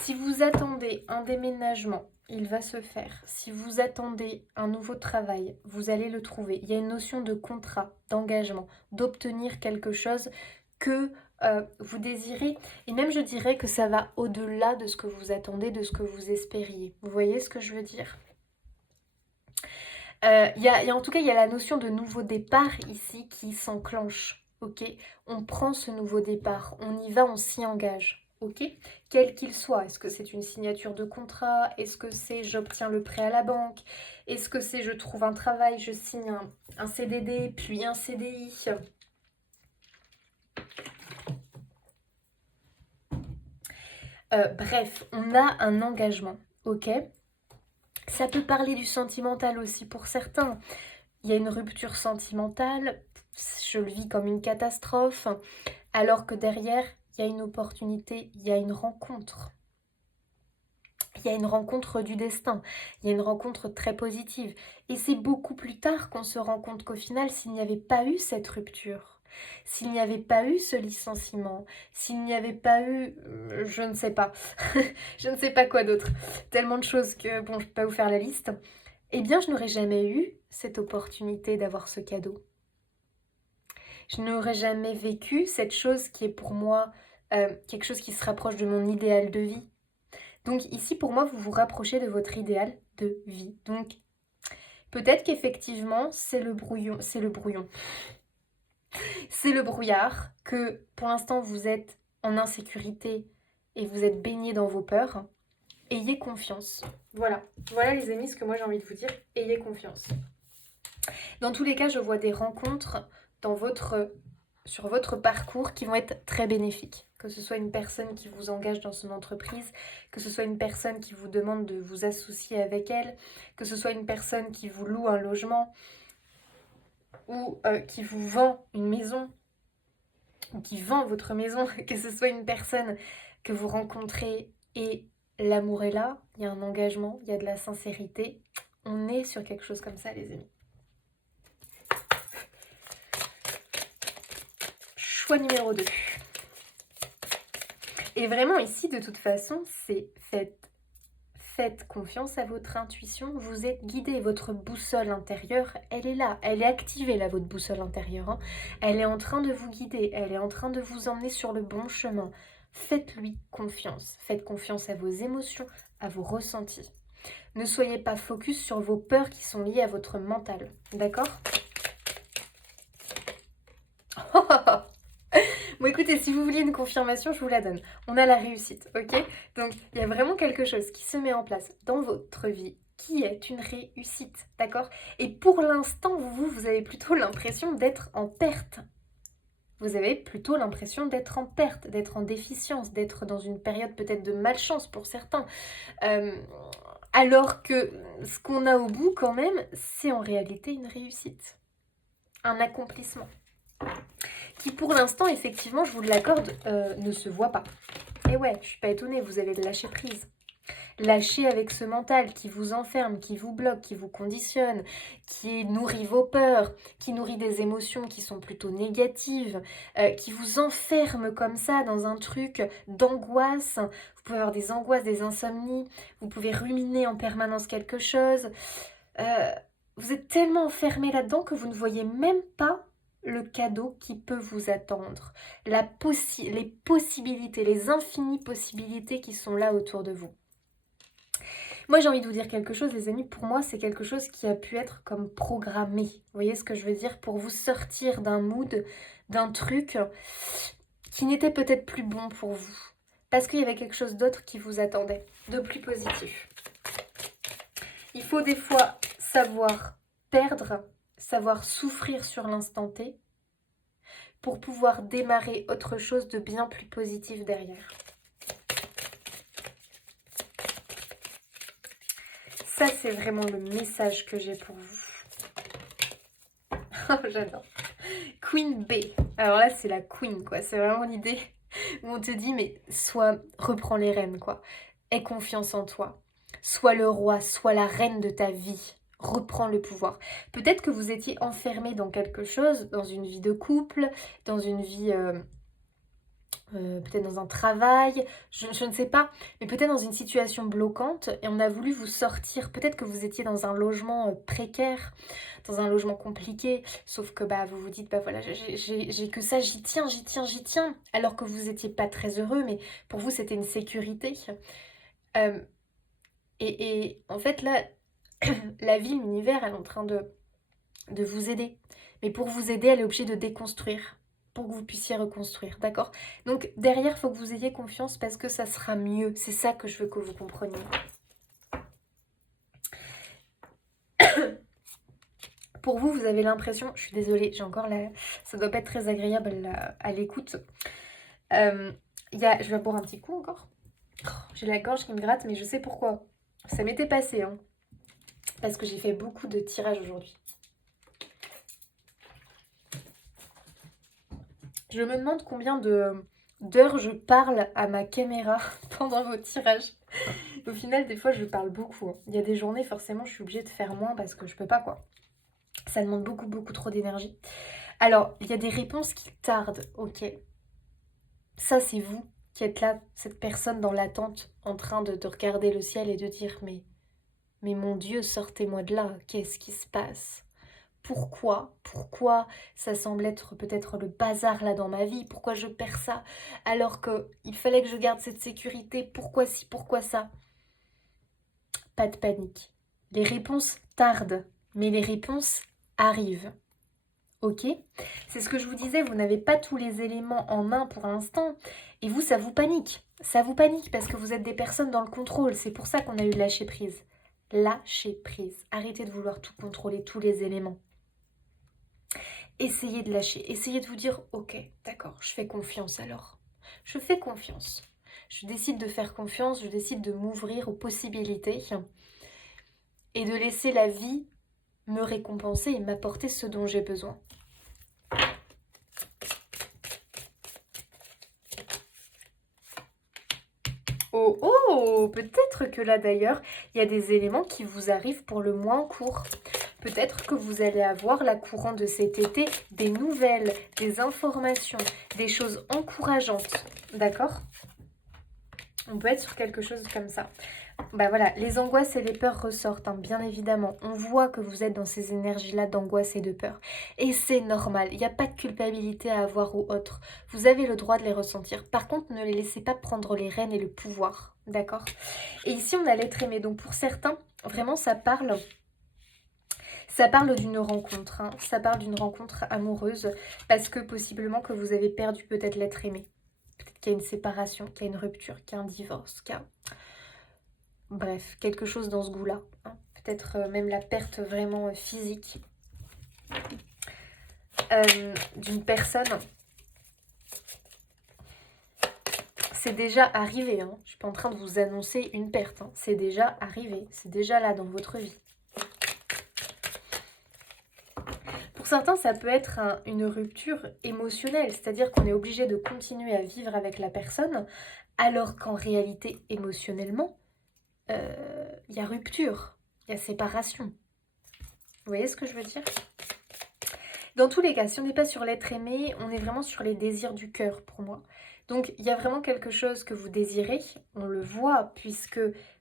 Si vous attendez un déménagement, il va se faire. Si vous attendez un nouveau travail, vous allez le trouver. Il y a une notion de contrat, d'engagement, d'obtenir quelque chose que vous désirez. Et même je dirais que ça va au-delà de ce que vous attendez, de ce que vous espériez. Vous voyez ce que je veux dire ? En tout cas, il y a la notion de nouveau départ ici qui s'enclenche. Ok, on prend ce nouveau départ, on y va, on s'y engage. Ok, quel qu'il soit. Est-ce que c'est une signature de contrat? Est-ce que c'est j'obtiens le prêt à la banque? Est-ce que c'est je trouve un travail, je signe un CDD, puis un CDI? Bref, on a un engagement. Ok, ça peut parler du sentimental aussi pour certains. Il y a une rupture sentimentale, je le vis comme une catastrophe, alors que derrière, il y a une opportunité, il y a une rencontre. Il y a une rencontre du destin, il y a une rencontre très positive. Et c'est beaucoup plus tard qu'on se rend compte qu'au final, s'il n'y avait pas eu cette rupture, s'il n'y avait pas eu ce licenciement, s'il n'y avait pas eu, je ne sais pas, je ne sais pas quoi d'autre, tellement de choses que, bon, je ne peux pas vous faire la liste, eh bien, je n'aurais jamais eu cette opportunité d'avoir ce cadeau. Je n'aurais jamais vécu cette chose qui est pour moi quelque chose qui se rapproche de mon idéal de vie. Donc ici, pour moi, vous vous rapprochez de votre idéal de vie. Donc, peut-être qu'effectivement, c'est le brouillon, c'est le brouillard, que pour l'instant, vous êtes en insécurité et vous êtes baigné dans vos peurs. Ayez confiance. Voilà les amis, ce que moi j'ai envie de vous dire. Ayez confiance. Dans tous les cas, je vois des rencontres sur votre parcours qui vont être très bénéfiques. Que ce soit une personne qui vous engage dans son entreprise, que ce soit une personne qui vous demande de vous associer avec elle, que ce soit une personne qui vous loue un logement ou qui vous vend une maison, ou qui vend votre maison, que ce soit une personne que vous rencontrez et l'amour est là, il y a un engagement, il y a de la sincérité. On est sur quelque chose comme ça, les amis. Choix numéro 2. Et vraiment ici, de toute façon, c'est faites confiance à votre intuition. Vous êtes guidé. Votre boussole intérieure, elle est là. Elle est activée, là, votre boussole intérieure. Hein. Elle est en train de vous guider. Elle est en train de vous emmener sur le bon chemin. Faites-lui confiance. Faites confiance à vos émotions, à vos ressentis. Ne soyez pas focus sur vos peurs qui sont liées à votre mental. D'accord ? Bon écoutez, si vous vouliez une confirmation, je vous la donne. On a la réussite, ok? Donc il y a vraiment quelque chose qui se met en place dans votre vie qui est une réussite, d'accord? Et pour l'instant, vous avez plutôt l'impression d'être en perte. Vous avez plutôt l'impression d'être en perte, d'être en déficience, d'être dans une période peut-être de malchance pour certains. Alors que ce qu'on a au bout quand même, c'est en réalité une réussite. Un accomplissement. Qui pour l'instant, effectivement, je vous l'accorde, ne se voit pas. Et ouais, je suis pas étonnée, vous avez lâché prise. Lâchez avec ce mental qui vous enferme, qui vous bloque, qui vous conditionne, qui nourrit vos peurs, qui nourrit des émotions qui sont plutôt négatives, qui vous enferme comme ça dans un truc d'angoisse. Vous pouvez avoir des angoisses, des insomnies, vous pouvez ruminer en permanence quelque chose. Vous êtes tellement enfermé là-dedans que vous ne voyez même pas le cadeau qui peut vous attendre, les possibilités, les infinies possibilités qui sont là autour de vous. Moi, j'ai envie de vous dire quelque chose, les amis. Pour moi, c'est quelque chose qui a pu être comme programmé. Vous voyez ce que je veux dire? Pour vous sortir d'un mood, d'un truc qui n'était peut-être plus bon pour vous. Parce qu'il y avait quelque chose d'autre qui vous attendait, de plus positif. Il faut des fois savoir perdre, savoir souffrir sur l'instant T pour pouvoir démarrer autre chose de bien plus positif derrière. Ça, c'est vraiment le message que j'ai pour vous. Oh, j'adore. Queen B. Alors là, c'est la queen, quoi. C'est vraiment l'idée où on te dit, mais reprends les rênes, quoi. Aie confiance en toi. Sois le roi, sois la reine de ta vie. Reprends le pouvoir. Peut-être que vous étiez enfermé dans quelque chose, dans une vie de couple, dans une vie... peut-être dans un travail, je ne sais pas, mais peut-être dans une situation bloquante et on a voulu vous sortir. Peut-être que vous étiez dans un logement précaire, dans un logement compliqué, sauf que vous vous dites, voilà, j'ai que ça, j'y tiens, alors que vous n'étiez pas très heureux, mais pour vous c'était une sécurité. Et en fait là, la vie, l'univers, elle est en train de vous aider. Mais pour vous aider, elle est obligée de déconstruire. Pour que vous puissiez reconstruire, d'accord? Donc derrière, il faut que vous ayez confiance parce que ça sera mieux. C'est ça que je veux que vous compreniez. Pour vous, vous avez l'impression... Je suis désolée, j'ai encore la... Ça doit pas être très agréable à l'écoute. Je vais boire un petit coup encore. J'ai la gorge qui me gratte, mais je sais pourquoi. Ça m'était passé, hein. Parce que j'ai fait beaucoup de tirages aujourd'hui. Je me demande combien d'heures je parle à ma caméra pendant vos tirages. Au final, des fois, je parle beaucoup. Hein. Il y a des journées, forcément, je suis obligée de faire moins parce que je peux pas, quoi. Ça demande beaucoup trop d'énergie. Alors, il y a des réponses qui tardent, ok. Ça, c'est vous qui êtes là, cette personne dans l'attente, en train de regarder le ciel et de dire, mais mon Dieu, sortez-moi de là, qu'est-ce qui se passe? Pourquoi ça semble être peut-être le bazar là dans ma vie? Pourquoi je perds ça alors que il fallait que je garde cette sécurité? Pourquoi ci, pourquoi ça? Pas de panique. Les réponses tardent, mais les réponses arrivent. Ok? C'est ce que je vous disais, vous n'avez pas tous les éléments en main pour l'instant, et vous, ça vous panique. Ça vous panique parce que vous êtes des personnes dans le contrôle. C'est pour ça qu'on a eu lâcher prise. Lâcher prise. Arrêtez de vouloir tout contrôler, tous les éléments. Essayez de lâcher. Essayez de vous dire, ok, d'accord, je fais confiance alors. Je fais confiance. Je décide de faire confiance, je décide de m'ouvrir aux possibilités et de laisser la vie me récompenser et m'apporter ce dont j'ai besoin. Oh oh, peut-être que là d'ailleurs, il y a des éléments qui vous arrivent pour le moins court. Peut-être que vous allez avoir là courant de cet été des nouvelles, des informations, des choses encourageantes. D'accord? On peut être sur quelque chose comme ça. Bah voilà, les angoisses et les peurs ressortent, hein, bien évidemment. On voit que vous êtes dans ces énergies-là d'angoisse et de peur. Et c'est normal, il n'y a pas de culpabilité à avoir ou autre. Vous avez le droit de les ressentir. Par contre, ne les laissez pas prendre les rênes et le pouvoir, d'accord? Et ici, on a l'être aimé. Donc pour certains, vraiment, ça parle d'une rencontre, hein. Ça parle d'une rencontre amoureuse parce que possiblement que vous avez perdu peut-être l'être aimé. Peut-être qu'il y a une séparation, qu'il y a une rupture, qu'il y a un divorce, qu'il y a... Bref, quelque chose dans ce goût-là, hein. Peut-être même la perte vraiment physique d'une personne. C'est déjà arrivé, hein. Je ne suis pas en train de vous annoncer une perte, hein. C'est déjà arrivé, c'est déjà là dans votre vie. Pour certains, ça peut être une rupture émotionnelle, c'est-à-dire qu'on est obligé de continuer à vivre avec la personne, alors qu'en réalité, émotionnellement, il y a rupture, il y a séparation. Vous voyez ce que je veux dire? Dans tous les cas, si on n'est pas sur l'être aimé, on est vraiment sur les désirs du cœur pour moi. Donc, il y a vraiment quelque chose que vous désirez, on le voit, puisque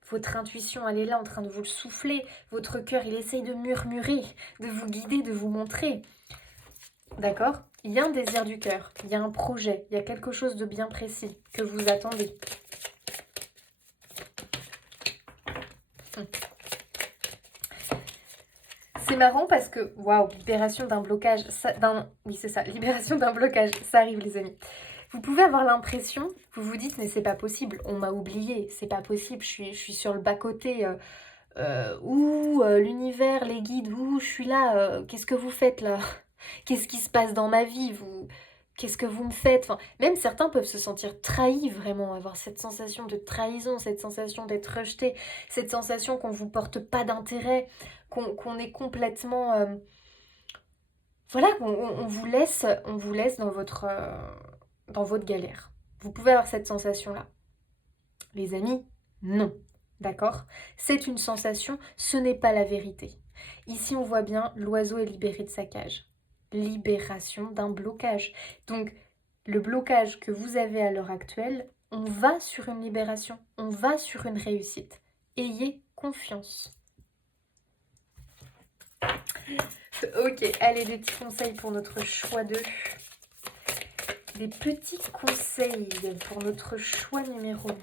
votre intuition, elle est là en train de vous le souffler. Votre cœur, il essaye de murmurer, de vous guider, de vous montrer. D'accord? Il y a un désir du cœur, il y a un projet, il y a quelque chose de bien précis que vous attendez. C'est marrant parce que, waouh, libération d'un blocage, oui c'est ça, libération d'un blocage, ça arrive les amis. Vous pouvez avoir l'impression, vous vous dites mais c'est pas possible, on m'a oublié, c'est pas possible, je suis sur le bas-côté, l'univers, les guides, je suis là, qu'est-ce que vous faites là? Qu'est-ce qui se passe dans ma vie? Qu'est-ce que vous me faites? Enfin, même certains peuvent se sentir trahis vraiment, avoir cette sensation de trahison, cette sensation d'être rejeté, cette sensation qu'on ne vous porte pas d'intérêt, qu'on est complètement... voilà, on vous laisse dans votre galère. Vous pouvez avoir cette sensation-là. Les amis, non. D'accord? C'est une sensation, ce n'est pas la vérité. Ici, on voit bien, l'oiseau est libéré de sa cage. Libération d'un blocage. Donc, le blocage que vous avez à l'heure actuelle, on va sur une libération, on va sur une réussite. Ayez confiance. Ok, allez, des petits conseils pour notre choix 2. Des petits conseils pour notre choix numéro 2.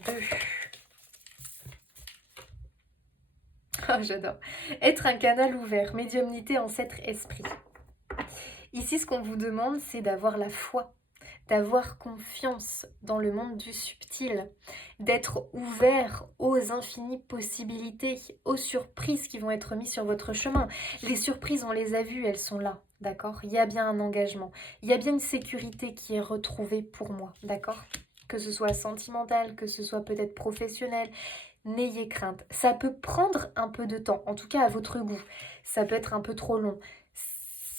Oh, j'adore. Être un canal ouvert, médiumnité, ancêtre, esprit. Ici, ce qu'on vous demande, c'est d'avoir la foi, d'avoir confiance dans le monde du subtil, d'être ouvert aux infinies possibilités, aux surprises qui vont être mises sur votre chemin. Les surprises, on les a vues, elles sont là, d'accord? Il y a bien un engagement, il y a bien une sécurité qui est retrouvée pour moi, d'accord? Que ce soit sentimental, que ce soit peut-être professionnel, n'ayez crainte. Ça peut prendre un peu de temps, en tout cas à votre goût. Ça peut être un peu trop long.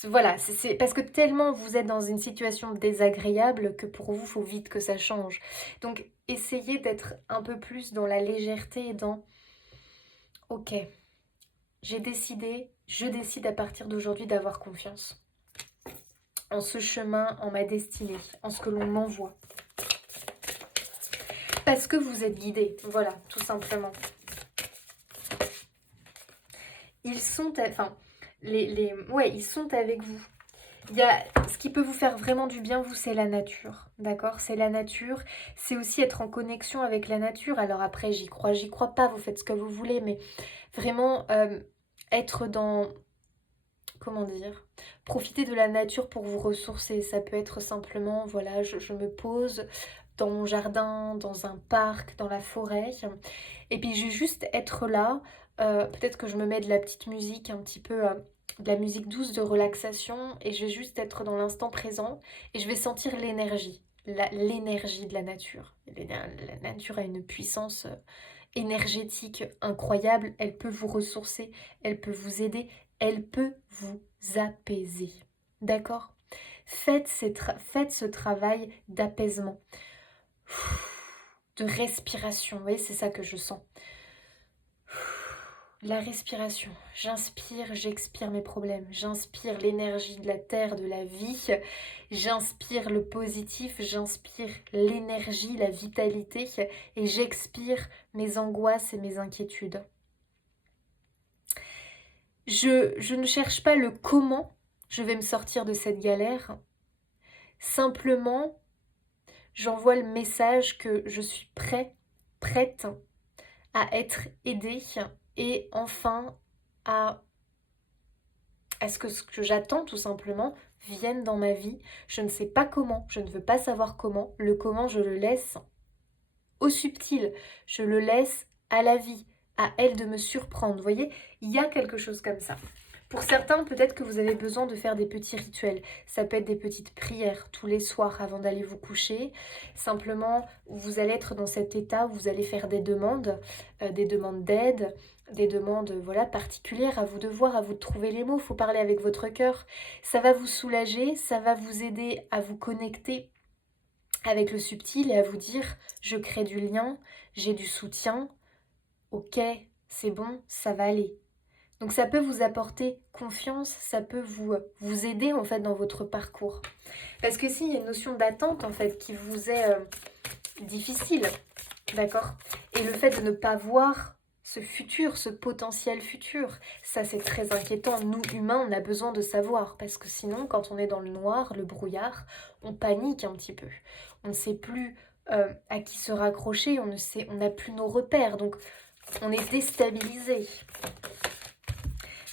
Voilà, c'est parce que tellement vous êtes dans une situation désagréable que pour vous, il faut vite que ça change. Donc, essayez d'être un peu plus dans la légèreté et dans « Ok, je décide à partir d'aujourd'hui d'avoir confiance. » en ce chemin, en ma destinée, en ce que l'on m'envoie. Parce que vous êtes guidés, voilà, tout simplement. Ils sont, ils sont avec vous. Ce qui peut vous faire vraiment du bien, vous, c'est la nature, d'accord? C'est la nature, c'est aussi être en connexion avec la nature. Alors après, j'y crois pas, vous faites ce que vous voulez, mais vraiment être dans, comment dire, profiter de la nature pour vous ressourcer. Ça peut être simplement, voilà, je me pose dans mon jardin, dans un parc, dans la forêt, et puis je vais juste être là. Peut-être que je me mets de la petite musique un petit peu... de la musique douce de relaxation et je vais juste être dans l'instant présent et je vais sentir l'énergie, l'énergie de la nature. La nature a une puissance énergétique incroyable, elle peut vous ressourcer, elle peut vous aider, elle peut vous apaiser. D'accord? Faites ce travail d'apaisement, de respiration. Vous voyez, c'est ça que je sens. La respiration, j'inspire, j'expire mes problèmes, j'inspire l'énergie de la terre, de la vie, j'inspire le positif, j'inspire l'énergie, la vitalité et j'expire mes angoisses et mes inquiétudes. Je ne cherche pas le comment je vais me sortir de cette galère, simplement j'envoie le message que je suis prête à être aidée et enfin à ce que j'attends tout simplement vienne dans ma vie. Je ne sais pas comment, je ne veux pas savoir comment. Le comment, je le laisse au subtil, je le laisse à la vie, à elle de me surprendre. Vous voyez, il y a quelque chose comme ça. Pour certains, peut-être que vous avez besoin de faire des petits rituels. Ça peut être des petites prières tous les soirs avant d'aller vous coucher. Simplement, vous allez être dans cet état où vous allez faire des demandes d'aide, des demandes voilà, particulières. À vous de voir, à vous de trouver les mots. Il faut parler avec votre cœur. Ça va vous soulager, ça va vous aider à vous connecter avec le subtil et à vous dire « je crée du lien, j'ai du soutien, ok, c'est bon, ça va aller ». Donc ça peut vous apporter confiance, ça peut vous aider en fait dans votre parcours. Parce que s'il y a une notion d'attente en fait qui vous est difficile, d'accord? Et le fait de ne pas voir ce futur, ce potentiel futur, ça c'est très inquiétant. Nous humains, on a besoin de savoir parce que sinon quand on est dans le noir, le brouillard, on panique un petit peu. On ne sait plus à qui se raccrocher, on n'a plus nos repères, donc on est déstabilisé.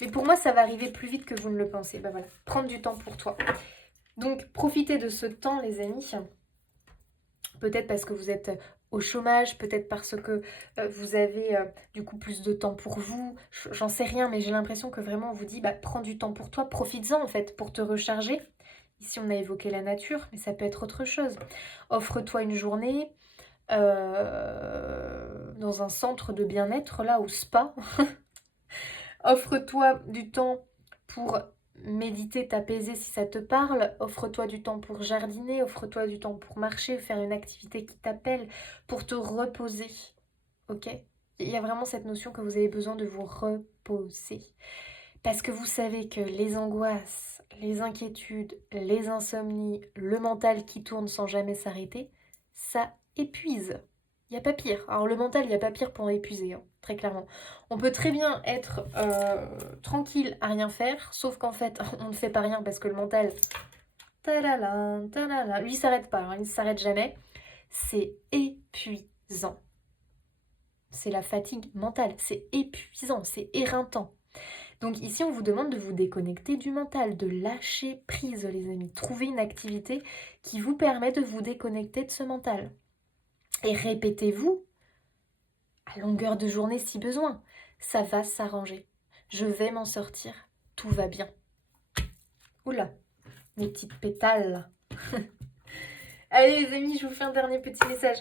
Mais pour moi, ça va arriver plus vite que vous ne le pensez. Ben voilà, prendre du temps pour toi. Donc, profitez de ce temps, les amis. Peut-être parce que vous êtes au chômage, peut-être parce que vous avez du coup plus de temps pour vous. J'en sais rien, mais j'ai l'impression que vraiment on vous dit, bah, prends du temps pour toi, profites-en en fait pour te recharger. Ici, on a évoqué la nature, mais ça peut être autre chose. Offre-toi une journée dans un centre de bien-être, là, au spa. Offre-toi du temps pour méditer, t'apaiser si ça te parle. Offre-toi du temps pour jardiner, offre-toi du temps pour marcher, faire une activité qui t'appelle, pour te reposer. Ok? Il y a vraiment cette notion que vous avez besoin de vous reposer. Parce que vous savez que les angoisses, les inquiétudes, les insomnies, le mental qui tourne sans jamais s'arrêter, ça épuise. Il n'y a pas pire. Alors le mental, il n'y a pas pire pour épuiser, hein, très clairement. On peut très bien être tranquille à rien faire, sauf qu'en fait, on ne fait pas rien parce que le mental, talala, talala, lui, il ne s'arrête pas, hein, il ne s'arrête jamais. C'est épuisant. C'est la fatigue mentale, c'est épuisant, c'est éreintant. Donc ici, on vous demande de vous déconnecter du mental, de lâcher prise, les amis. Trouvez une activité qui vous permet de vous déconnecter de ce mental. Et répétez-vous à longueur de journée si besoin. Ça va s'arranger. Je vais m'en sortir. Tout va bien. Oula, mes petites pétales. Allez les amis, je vous fais un dernier petit message.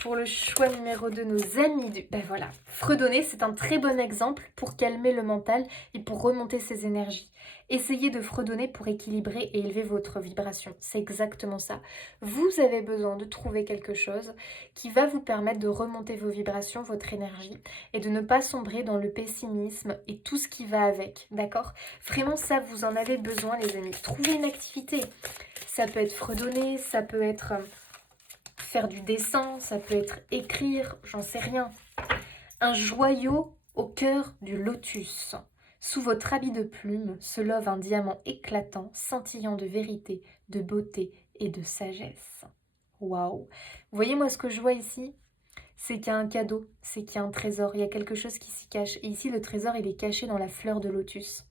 Pour le choix numéro 2, nos amis du... Ben voilà, fredonner, c'est un très bon exemple pour calmer le mental et pour remonter ses énergies. Essayez de fredonner pour équilibrer et élever votre vibration. C'est exactement ça. Vous avez besoin de trouver quelque chose qui va vous permettre de remonter vos vibrations, votre énergie et de ne pas sombrer dans le pessimisme et tout ce qui va avec. D'accord? Vraiment ça, vous en avez besoin les amis. Trouvez une activité. Ça peut être fredonner, ça peut être... faire du dessin, ça peut être écrire, j'en sais rien. Un joyau au cœur du lotus. Sous votre habit de plume se love un diamant éclatant, scintillant de vérité, de beauté et de sagesse. Waouh! Vous voyez moi ce que je vois ici? C'est qu'il y a un cadeau, c'est qu'il y a un trésor, il y a quelque chose qui s'y cache. Et ici le trésor il est caché dans la fleur de lotus.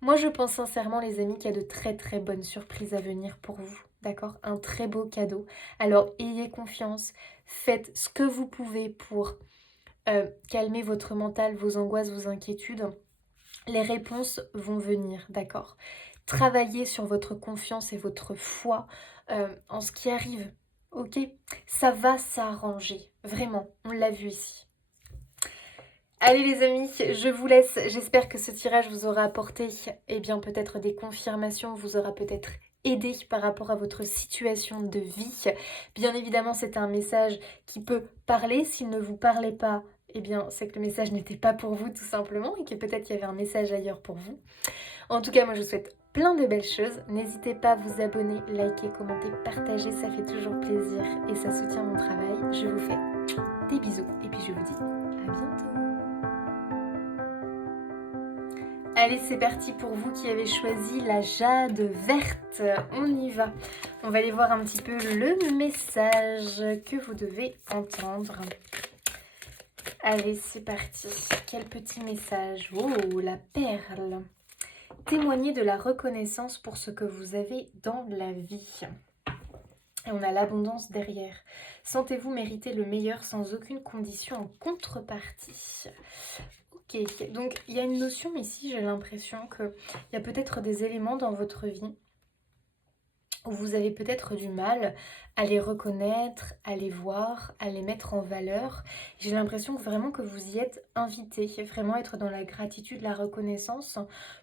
Moi, je pense sincèrement, les amis, qu'il y a de très très bonnes surprises à venir pour vous. D'accord? Un très beau cadeau. Alors, ayez confiance. Faites ce que vous pouvez pour calmer votre mental, vos angoisses, vos inquiétudes. Les réponses vont venir. D'accord? Travaillez sur votre confiance et votre foi en ce qui arrive. Ok? Ça va s'arranger. Vraiment. On l'a vu ici. Allez les amis, je vous laisse. J'espère que ce tirage vous aura apporté bien peut-être des confirmations, vous aura peut-être aidé par rapport à votre situation de vie. Bien évidemment, c'est un message qui peut parler. S'il ne vous parlait pas, bien c'est que le message n'était pas pour vous tout simplement et que peut-être il y avait un message ailleurs pour vous. En tout cas, moi je vous souhaite plein de belles choses. N'hésitez pas à vous abonner, liker, commenter, partager, ça fait toujours plaisir et ça soutient mon travail. Je vous fais des bisous et puis je vous dis à bientôt. Allez, c'est parti pour vous qui avez choisi la jade verte. On y va. On va aller voir un petit peu le message que vous devez entendre. Allez, c'est parti. Quel petit message. Oh, la perle. Témoignez de la reconnaissance pour ce que vous avez dans la vie. Et on a l'abondance derrière. Sentez-vous mériter le meilleur sans aucune condition en contrepartie. Ok, donc il y a une notion ici, j'ai l'impression qu'il y a peut-être des éléments dans votre vie où vous avez peut-être du mal à les reconnaître, à les voir, à les mettre en valeur. J'ai l'impression que vraiment que vous y êtes invité, vraiment être dans la gratitude, la reconnaissance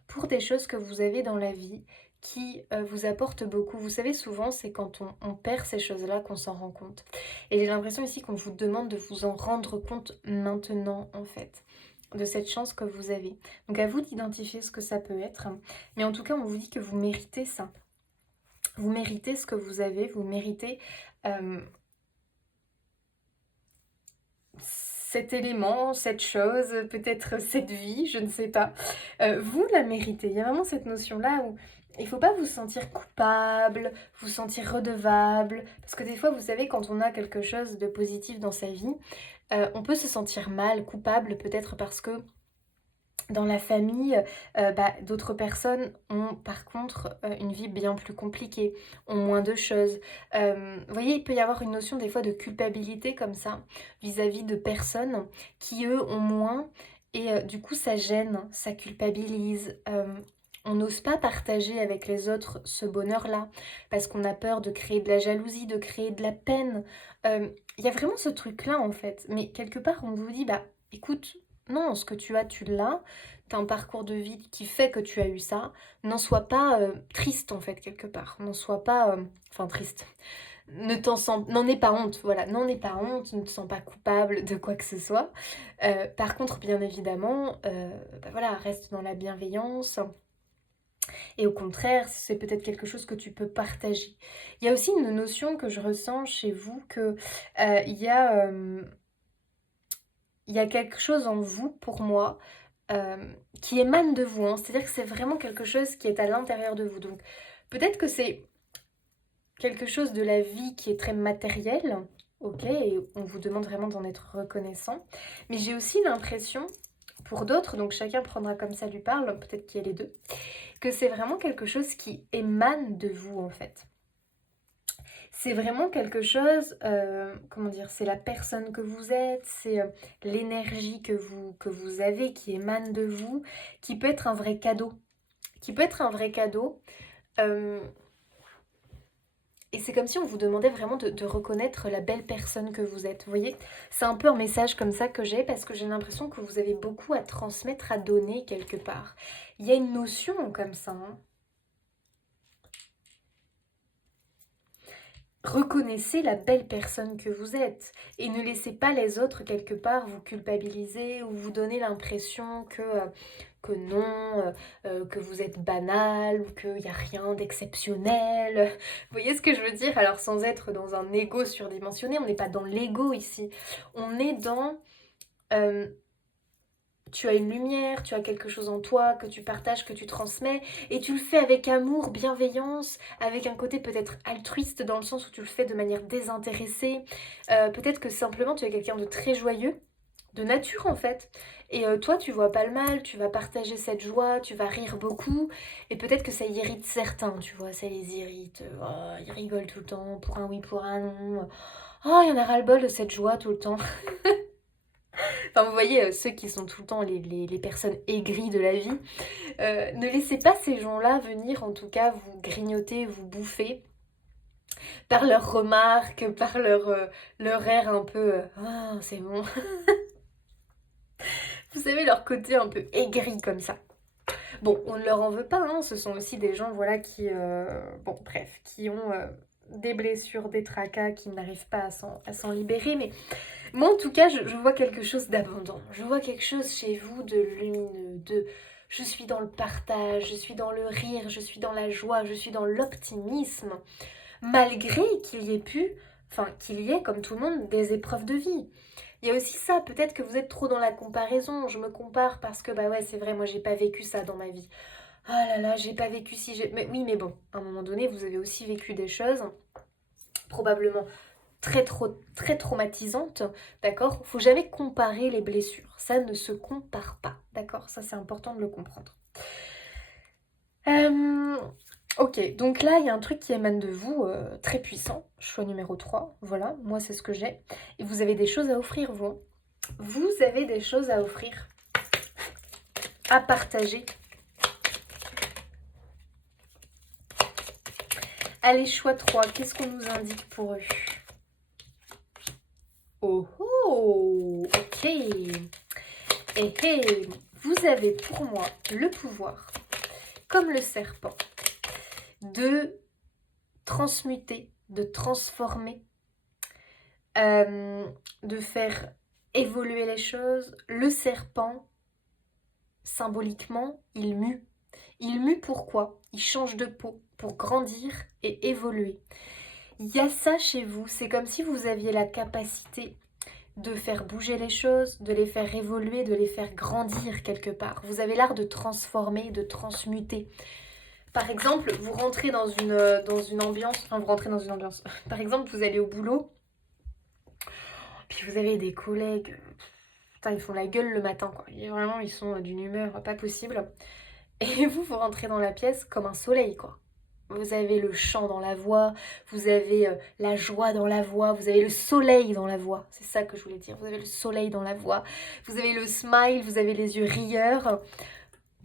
pour des choses que vous avez dans la vie qui vous apportent beaucoup. Vous savez, souvent, c'est quand on perd ces choses-là qu'on s'en rend compte. Et j'ai l'impression ici qu'on vous demande de vous en rendre compte maintenant, en fait, de cette chance que vous avez. Donc à vous d'identifier ce que ça peut être. Mais en tout cas, on vous dit que vous méritez ça. Vous méritez ce que vous avez, vous méritez cet élément, cette chose, peut-être cette vie, je ne sais pas. Vous la méritez. Il y a vraiment cette notion-là où il ne faut pas vous sentir coupable, vous sentir redevable. Parce que des fois, vous savez, quand on a quelque chose de positif dans sa vie, on peut se sentir mal, coupable, peut-être parce que dans la famille, d'autres personnes ont par contre une vie bien plus compliquée, ont moins de choses. Vous voyez, il peut y avoir une notion des fois de culpabilité comme ça, vis-à-vis de personnes qui eux ont moins, et du coup ça gêne, ça culpabilise. On n'ose pas partager avec les autres ce bonheur-là, parce qu'on a peur de créer de la jalousie, de créer de la peine. Il y a vraiment ce truc-là en fait, mais quelque part on vous dit, écoute, non, ce que tu as, tu l'as. Tu as un parcours de vie qui fait que tu as eu ça. N'en sois pas triste, en fait, quelque part. N'en sois pas... Enfin, triste. N'en aie pas honte, voilà. N'en aie pas honte, ne te sens pas coupable de quoi que ce soit. Par contre, bien évidemment, voilà, reste dans la bienveillance. Et au contraire, c'est peut-être quelque chose que tu peux partager. Il y a aussi une notion que je ressens chez vous, que il y a quelque chose en vous, pour moi, qui émane de vous. Hein. C'est-à-dire que c'est vraiment quelque chose qui est à l'intérieur de vous. Donc peut-être que c'est quelque chose de la vie qui est très matériel, ok, et on vous demande vraiment d'en être reconnaissant. Mais j'ai aussi l'impression, pour d'autres, donc chacun prendra comme ça lui parle, peut-être qu'il y a les deux, que c'est vraiment quelque chose qui émane de vous en fait. C'est vraiment quelque chose, comment dire, c'est la personne que vous êtes, c'est l'énergie que vous avez qui émane de vous, qui peut être un vrai cadeau. Qui peut être un vrai cadeau. Et c'est comme si on vous demandait vraiment de reconnaître la belle personne que vous êtes. Vous voyez, c'est un peu un message comme ça que j'ai parce que j'ai l'impression que vous avez beaucoup à transmettre, à donner quelque part. Il y a une notion comme ça, hein. Reconnaissez la belle personne que vous êtes et ne laissez pas les autres quelque part vous culpabiliser ou vous donner l'impression que non, que vous êtes banal ou qu'il n'y a rien d'exceptionnel. Vous voyez ce que je veux dire? Alors sans être dans un ego surdimensionné, on n'est pas dans l'ego ici. On est dans... euh, tu as une lumière, tu as quelque chose en toi que tu partages, que tu transmets, et tu le fais avec amour, bienveillance, avec un côté peut-être altruiste dans le sens où tu le fais de manière désintéressée. Peut-être que simplement tu es quelqu'un de très joyeux, de nature en fait. Et toi, tu vois pas le mal, tu vas partager cette joie, tu vas rire beaucoup, et peut-être que ça irrite certains, tu vois, ça les irrite. Oh, ils rigolent tout le temps, pour un oui, pour un non. Oh, il y en a ras-le-bol de cette joie tout le temps. Enfin, vous voyez, ceux qui sont tout le temps les personnes aigries de la vie, ne laissez pas ces gens-là venir, en tout cas, vous grignoter, vous bouffer, par leurs remarques, par leur air un peu ah, c'est bon. Vous savez, leur côté un peu aigri comme ça. Bon, on ne leur en veut pas, hein, ce sont aussi des gens, voilà, qui, bon, bref, qui ont des blessures, des tracas, qui n'arrivent pas à s'en libérer, mais moi, en tout cas, je vois quelque chose d'abondant. Je vois quelque chose chez vous de lumineux, de... Je suis dans le partage, je suis dans le rire, je suis dans la joie, je suis dans l'optimisme. Malgré qu'il y ait pu, enfin, qu'il y ait, comme tout le monde, des épreuves de vie. Il y a aussi ça, peut-être que vous êtes trop dans la comparaison. Je me compare parce que, bah ouais, c'est vrai, moi, j'ai pas vécu ça dans ma vie. Ah là là, j'ai pas vécu si j'ai... Mais oui, mais bon, à un moment donné, vous avez aussi vécu des choses, probablement très traumatisante, d'accord? Faut jamais comparer les blessures, ça ne se compare pas, d'accord? Ça c'est important de le comprendre. Ok, donc là il y a un truc qui émane de vous, très puissant, choix numéro 3, voilà, moi c'est ce que j'ai. Et vous avez des choses à offrir, vous. Vous avez des choses à offrir, à partager. Allez, choix 3, qu'est-ce qu'on nous indique pour eux? Oh oh, ok. Et vous avez pour moi le pouvoir, comme le serpent, de transmuter, de transformer, de faire évoluer les choses. Le serpent, symboliquement, il mue. Il mue pourquoi? Il change de peau pour grandir et évoluer. Il y a ça chez vous, c'est comme si vous aviez la capacité de faire bouger les choses, de les faire évoluer, de les faire grandir quelque part. Vous avez l'art de transformer, de transmuter. Par exemple, vous rentrez dans une ambiance, enfin vous rentrez dans une ambiance, par exemple vous allez au boulot, puis vous avez des collègues, putain ils font la gueule le matin quoi, et vraiment ils sont d'une humeur pas possible, et vous rentrez dans la pièce comme un soleil quoi. Vous avez le chant dans la voix, vous avez la joie dans la voix, vous avez le soleil dans la voix. C'est ça que je voulais dire. Vous avez le soleil dans la voix, vous avez le smile, vous avez les yeux rieurs.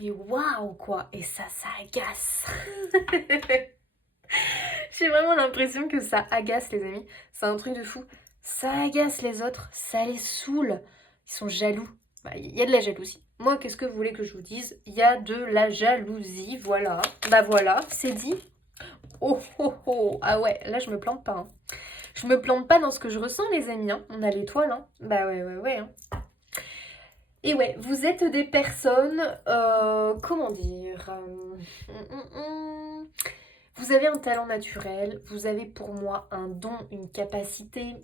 Mais waouh quoi. Et ça agace. J'ai vraiment l'impression que ça agace les amis. C'est un truc de fou. Ça agace les autres, ça les saoule. Ils sont jaloux. Bah, il y a de la jalousie. Moi, qu'est-ce que vous voulez que je vous dise? Il y a de la jalousie, voilà. Bah voilà, c'est dit. Oh oh oh, ah ouais, là je me plante pas. Hein. Je me plante pas dans ce que je ressens les amis. Hein. On a l'étoile, hein. Bah ouais. Hein. Et ouais, vous êtes des personnes, comment dire, vous avez un talent naturel, vous avez pour moi un don, une capacité.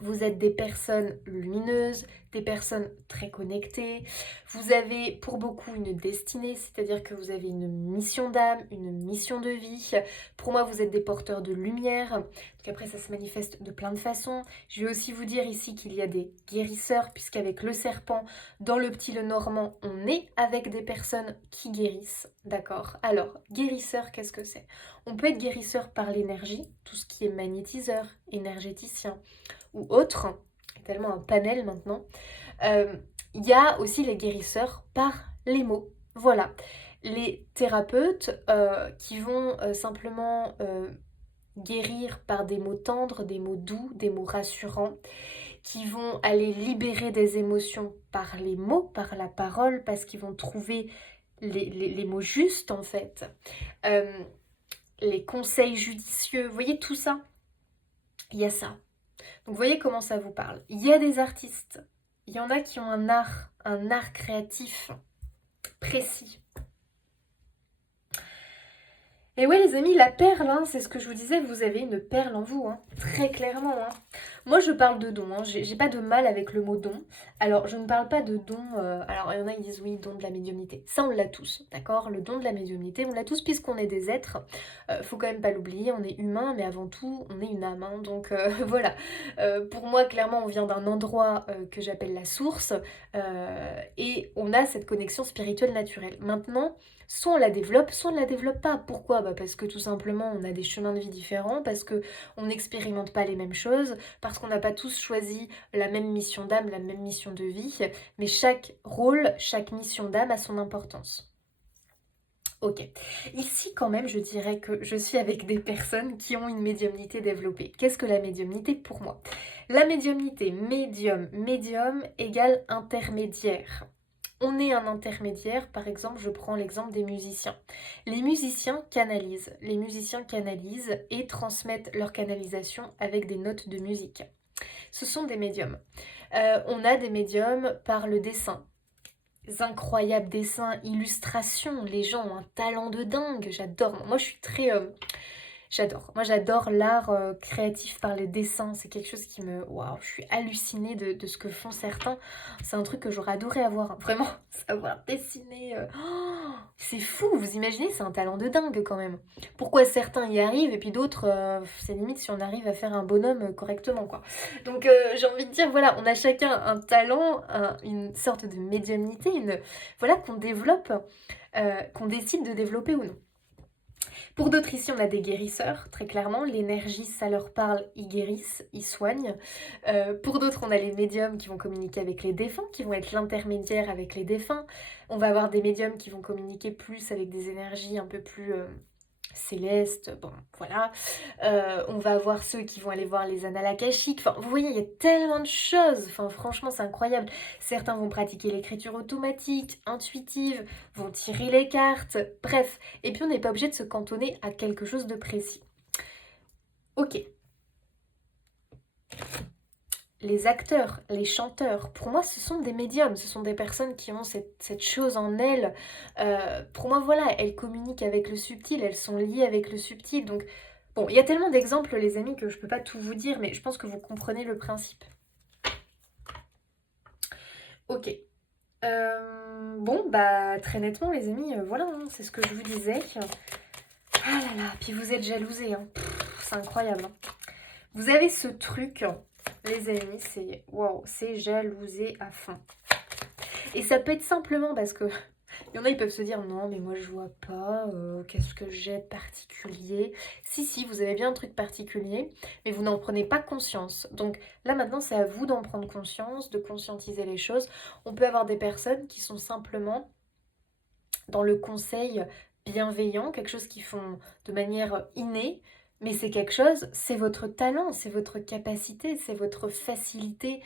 Vous êtes des personnes lumineuses, des personnes très connectées. Vous avez pour beaucoup une destinée, c'est-à-dire que vous avez une mission d'âme, une mission de vie. Pour moi, vous êtes des porteurs de lumière. Donc après, ça se manifeste de plein de façons. Je vais aussi vous dire ici qu'il y a des guérisseurs, puisqu'avec le serpent, dans le petit Lenormand, on est avec des personnes qui guérissent. D'accord? Alors, guérisseur, qu'est-ce que c'est? On peut être guérisseur par l'énergie, tout ce qui est magnétiseur, énergéticien ou autre, tellement un panel maintenant. Il y a aussi les guérisseurs par les mots. Voilà, les thérapeutes qui vont simplement guérir par des mots tendres, des mots doux, des mots rassurants, qui vont aller libérer des émotions par les mots, par la parole, parce qu'ils vont trouver les mots justes en fait. Les conseils judicieux, vous voyez tout ça? Il y a ça. Donc vous voyez comment ça vous parle. Il y a des artistes, il y en a qui ont un art créatif précis. Et ouais les amis, la perle, hein, c'est ce que je vous disais, vous avez une perle en vous, hein, très clairement. Hein. Moi je parle de don, hein, j'ai pas de mal avec le mot don. Alors je ne parle pas de don, alors il y en a qui disent oui, don de la médiumnité. Ça on l'a tous, d'accord? Le don de la médiumnité, on l'a tous puisqu'on est des êtres. Faut quand même pas l'oublier, on est humain, mais avant tout on est une âme. Hein, donc voilà, pour moi clairement on vient d'un endroit que j'appelle la source et on a cette connexion spirituelle naturelle. Maintenant, soit on la développe, soit on ne la développe pas. Pourquoi? Parce que tout simplement on a des chemins de vie différents, parce qu'on n'expérimente pas les mêmes choses, parce qu'on n'a pas tous choisi la même mission d'âme, la même mission de vie, mais chaque rôle, chaque mission d'âme a son importance. Ok, ici quand même je dirais que je suis avec des personnes qui ont une médiumnité développée. Qu'est-ce que la médiumnité pour moi? La médiumnité, médium égale intermédiaire. On est un intermédiaire, par exemple, je prends l'exemple des musiciens. Les musiciens canalisent et transmettent leur canalisation avec des notes de musique. Ce sont des médiums. On a des médiums par le dessin. Des incroyables dessins, illustrations, les gens ont un talent de dingue, j'adore. Moi je suis très... j'adore l'art créatif par le dessin, c'est quelque chose qui me... Waouh, je suis hallucinée de ce que font certains. C'est un truc que j'aurais adoré avoir, hein. Vraiment, savoir dessiner. C'est fou, vous imaginez, c'est un talent de dingue quand même. Pourquoi certains y arrivent et puis d'autres, c'est limite si on arrive à faire un bonhomme correctement, quoi. Donc j'ai envie de dire, voilà, on a chacun un talent, une sorte de médiumnité, voilà, qu'on développe, qu'on décide de développer ou non. Pour d'autres ici, on a des guérisseurs, très clairement. L'énergie, ça leur parle, ils guérissent, ils soignent. Pour d'autres, on a les médiums qui vont communiquer avec les défunts, qui vont être l'intermédiaire avec les défunts. On va avoir des médiums qui vont communiquer plus avec des énergies un peu plus célestes. Bon, voilà. On va avoir ceux qui vont aller voir les annales akashiques. Enfin, vous voyez, il y a tellement de choses. Enfin, franchement, c'est incroyable. Certains vont pratiquer l'écriture automatique, intuitive, vont tirer les cartes. Bref. Et puis, on n'est pas obligé de se cantonner à quelque chose de précis. Ok. Les acteurs, les chanteurs, pour moi ce sont des médiums, ce sont des personnes qui ont cette chose en elles. Pour moi voilà, elles communiquent avec le subtil, elles sont liées avec le subtil. Donc bon, il y a tellement d'exemples les amis que je peux pas tout vous dire, mais je pense que vous comprenez le principe. Ok. Bon bah très nettement les amis, voilà, hein, c'est ce que je vous disais. Ah là là, puis vous êtes jalousés, hein. C'est incroyable. Hein. Vous avez ce truc... Les amis, c'est waouh, c'est jalousé à fond. Et ça peut être simplement parce que il y en a, ils peuvent se dire non, mais moi je vois pas, qu'est-ce que j'ai de particulier. Si, vous avez bien un truc particulier, mais vous n'en prenez pas conscience. Donc là maintenant, c'est à vous d'en prendre conscience, de conscientiser les choses. On peut avoir des personnes qui sont simplement dans le conseil bienveillant, quelque chose qu'ils font de manière innée. Mais c'est quelque chose, c'est votre talent, c'est votre capacité, c'est votre facilité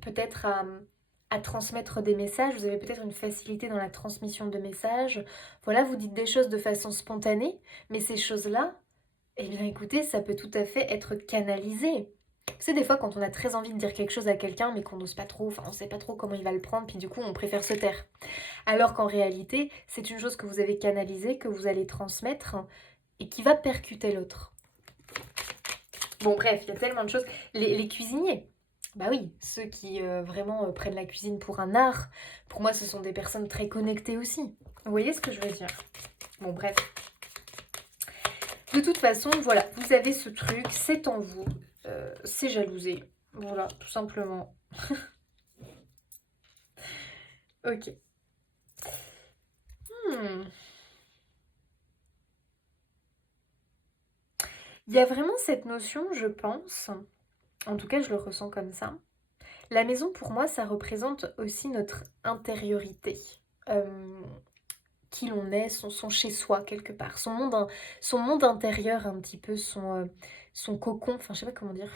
peut-être à transmettre des messages. Vous avez peut-être une facilité dans la transmission de messages. Voilà, vous dites des choses de façon spontanée, mais ces choses-là, eh bien écoutez, ça peut tout à fait être canalisé. C'est des fois quand on a très envie de dire quelque chose à quelqu'un mais qu'on n'ose pas trop, enfin on sait pas trop comment il va le prendre, puis du coup on préfère se taire. Alors qu'en réalité, c'est une chose que vous avez canalisée, que vous allez transmettre et qui va percuter l'autre. Bon bref, il y a tellement de choses. Les cuisiniers, bah oui, ceux qui vraiment prennent la cuisine pour un art, pour moi ce sont des personnes très connectées aussi. Vous voyez ce que je veux dire? Bon bref. De toute façon, voilà, vous avez ce truc, c'est en vous, c'est jalousé. Voilà, tout simplement. Ok. Il y a vraiment cette notion, je pense, en tout cas je le ressens comme ça. La maison pour moi ça représente aussi notre intériorité qui l'on est, son chez-soi quelque part, son monde intérieur un petit peu, son cocon, enfin je sais pas comment dire,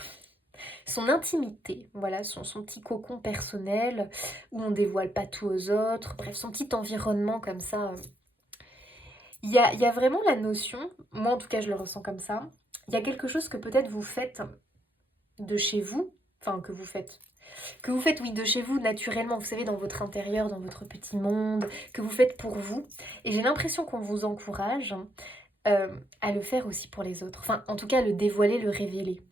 son intimité, voilà, son petit cocon personnel où on dévoile pas tout aux autres, bref, son petit environnement comme ça. Il y a vraiment la notion, moi en tout cas je le ressens comme ça, il y a quelque chose que peut-être vous faites de chez vous, enfin que vous faites oui de chez vous naturellement, vous savez dans votre intérieur, dans votre petit monde, que vous faites pour vous, et j'ai l'impression qu'on vous encourage à le faire aussi pour les autres, enfin en tout cas le dévoiler, le révéler.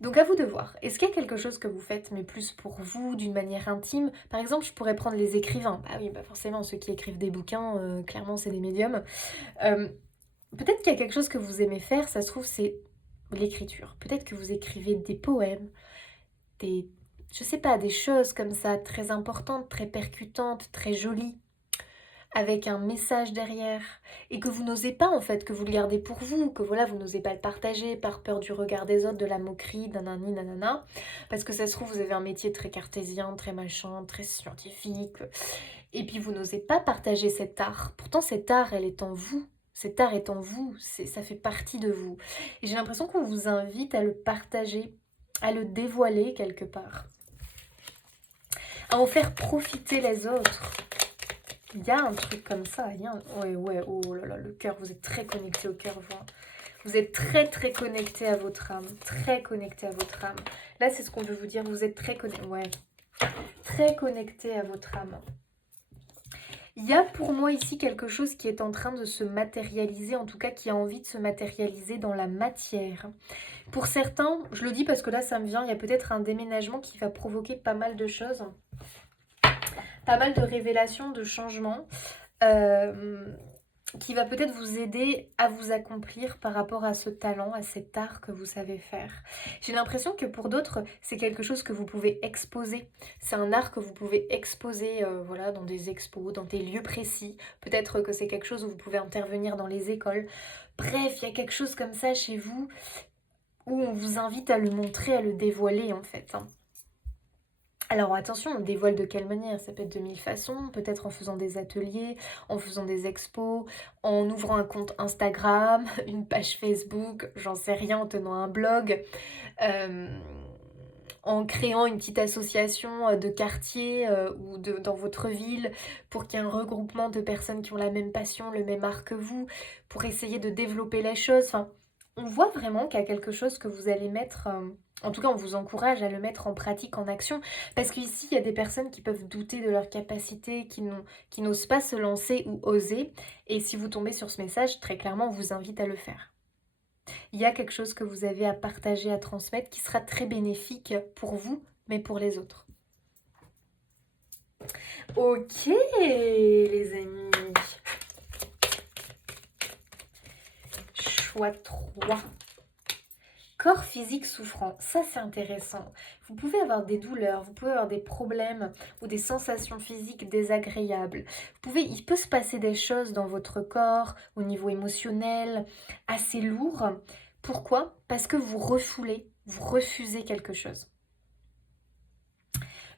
Donc à vous de voir, est-ce qu'il y a quelque chose que vous faites mais plus pour vous, d'une manière intime? Par exemple, je pourrais prendre les écrivains. Bah oui, bah forcément, ceux qui écrivent des bouquins, clairement c'est des médiums. Euh, Peut-être qu'il y a quelque chose que vous aimez faire, ça se trouve c'est l'écriture. Peut-être que vous écrivez des poèmes, des, je sais pas, des choses comme ça, très importantes, très percutantes, très jolies, avec un message derrière, et que vous n'osez pas en fait, que vous le gardez pour vous, que voilà, vous n'osez pas le partager par peur du regard des autres, de la moquerie, nanani, nanana, parce que ça se trouve vous avez un métier très cartésien, très machin, très scientifique, et puis vous n'osez pas partager cet art. Pourtant cet art, elle est en vous. Cet art est en vous, ça fait partie de vous. Et j'ai l'impression qu'on vous invite à le partager, à le dévoiler quelque part, à en faire profiter les autres. Il y a un truc comme ça, il y a un... Ouais, oh là là, le cœur, vous êtes très connecté au cœur, vous êtes très très connecté à votre âme, très connecté à votre âme. Là, c'est ce qu'on veut vous dire, vous êtes très connecté, ouais, très connecté à votre âme. Il y a pour moi ici quelque chose qui est en train de se matérialiser, en tout cas qui a envie de se matérialiser dans la matière. Pour certains, je le dis parce que là ça me vient, il y a peut-être un déménagement qui va provoquer pas mal de choses, pas mal de révélations, de changements, qui va peut-être vous aider à vous accomplir par rapport à ce talent, à cet art que vous savez faire. J'ai l'impression que pour d'autres, c'est quelque chose que vous pouvez exposer. C'est un art que vous pouvez exposer voilà, dans des expos, dans des lieux précis. Peut-être que c'est quelque chose où vous pouvez intervenir dans les écoles. Bref, il y a quelque chose comme ça chez vous où on vous invite à le montrer, à le dévoiler en fait. Alors attention, on dévoile de quelle manière? Ça peut être de mille façons, peut-être en faisant des ateliers, en faisant des expos, en ouvrant un compte Instagram, une page Facebook, j'en sais rien, en tenant un blog, euh, en créant une petite association de quartier ou dans votre ville pour qu'il y ait un regroupement de personnes qui ont la même passion, le même art que vous, pour essayer de développer les choses. Enfin, on voit vraiment qu'il y a quelque chose que vous allez mettre... en tout cas, on vous encourage à le mettre en pratique, en action. Parce qu'ici, il y a des personnes qui peuvent douter de leur capacité, qui n'osent pas se lancer ou oser. Et si vous tombez sur ce message, très clairement, on vous invite à le faire. Il y a quelque chose que vous avez à partager, à transmettre, qui sera très bénéfique pour vous, mais pour les autres. Ok, les amis. Choix 3. Corps physique souffrant, ça c'est intéressant. Vous pouvez avoir des douleurs, vous pouvez avoir des problèmes ou des sensations physiques désagréables. Il peut se passer des choses dans votre corps au niveau émotionnel assez lourd. Pourquoi? Parce que vous refusez quelque chose.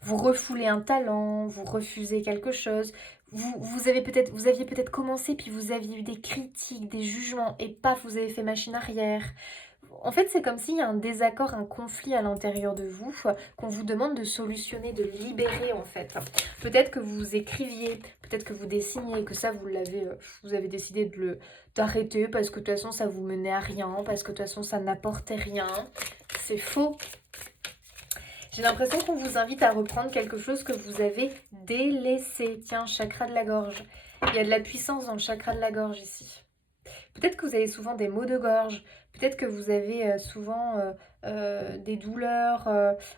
Vous refoulez un talent, vous refusez quelque chose. Vous aviez peut-être commencé puis vous aviez eu des critiques, des jugements et paf, vous avez fait machine arrière. En fait, c'est comme s'il y a un désaccord, un conflit à l'intérieur de vous qu'on vous demande de solutionner, de libérer en fait. Peut-être que vous écriviez, peut-être que vous dessiniez, que ça vous avez décidé d'arrêter parce que de toute façon ça vous menait à rien, parce que de toute façon ça n'apportait rien. C'est faux. J'ai l'impression qu'on vous invite à reprendre quelque chose que vous avez délaissé. Tiens, chakra de la gorge. Il y a de la puissance dans le chakra de la gorge ici. Peut-être que vous avez souvent des maux de gorge, peut-être que vous avez souvent des douleurs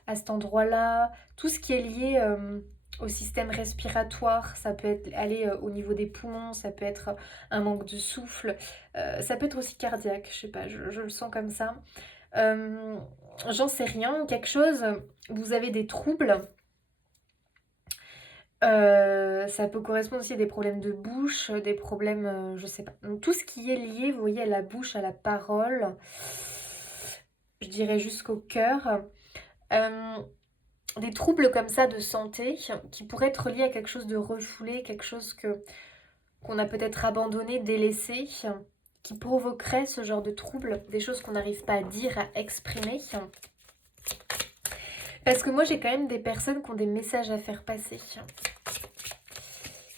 à cet endroit-là. Tout ce qui est lié au système respiratoire, ça peut aller au niveau des poumons, ça peut être un manque de souffle, ça peut être aussi cardiaque, je sais pas, je le sens comme ça. J'en sais rien, quelque chose, vous avez des troubles. Ça peut correspondre aussi à des problèmes de bouche, des problèmes, je sais pas. Donc, tout ce qui est lié, vous voyez, à la bouche, à la parole, je dirais jusqu'au cœur. Des troubles comme ça de santé qui pourraient être liés à quelque chose de refoulé, quelque chose que qu'on a peut-être abandonnées, délaissées, qui provoqueraient ce genre de troubles, des choses qu'on n'arrive pas à dire, à exprimer. Parce que moi, j'ai quand même des personnes qui ont des messages à faire passer.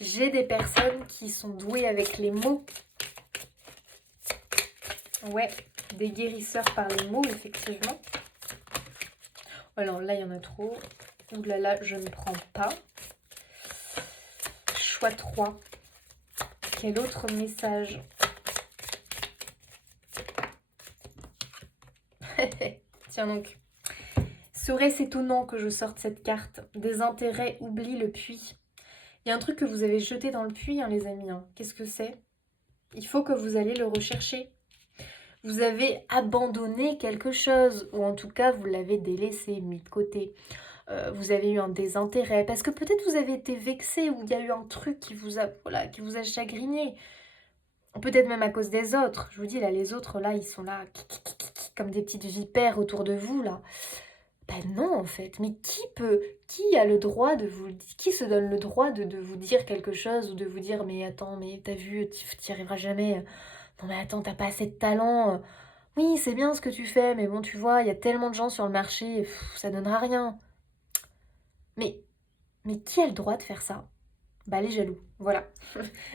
J'ai des personnes qui sont douées avec les mots. Ouais, des guérisseurs par les mots, effectivement. Alors là, il y en a trop. Ouh là là, je ne prends pas. Choix 3. Quel autre message? Tiens donc. Serait-ce étonnant que je sorte cette carte? Des intérêts, oublie le puits. Il y a un truc que vous avez jeté dans le puits, hein, les amis. Hein. Qu'est-ce que c'est? Il faut que vous alliez le rechercher. Vous avez abandonné quelque chose, ou en tout cas, vous l'avez délaissé, mis de côté. Vous avez eu un désintérêt, parce que peut-être vous avez été vexé, ou il y a eu un truc qui vous a, voilà, qui vous a chagriné. Peut-être même à cause des autres. Je vous dis, là, les autres, là, ils sont là, comme des petites vipères autour de vous, là. Ben non, en fait. Mais qui a le droit de vous... Qui se donne le droit de vous dire quelque chose, ou de vous dire, mais attends, mais t'as vu, t'y arriveras jamais. Non, mais attends, t'as pas assez de talent. Oui, c'est bien ce que tu fais, mais bon, tu vois, il y a tellement de gens sur le marché, ça donnera rien. Mais qui a le droit de faire ça? Bah les jaloux, voilà.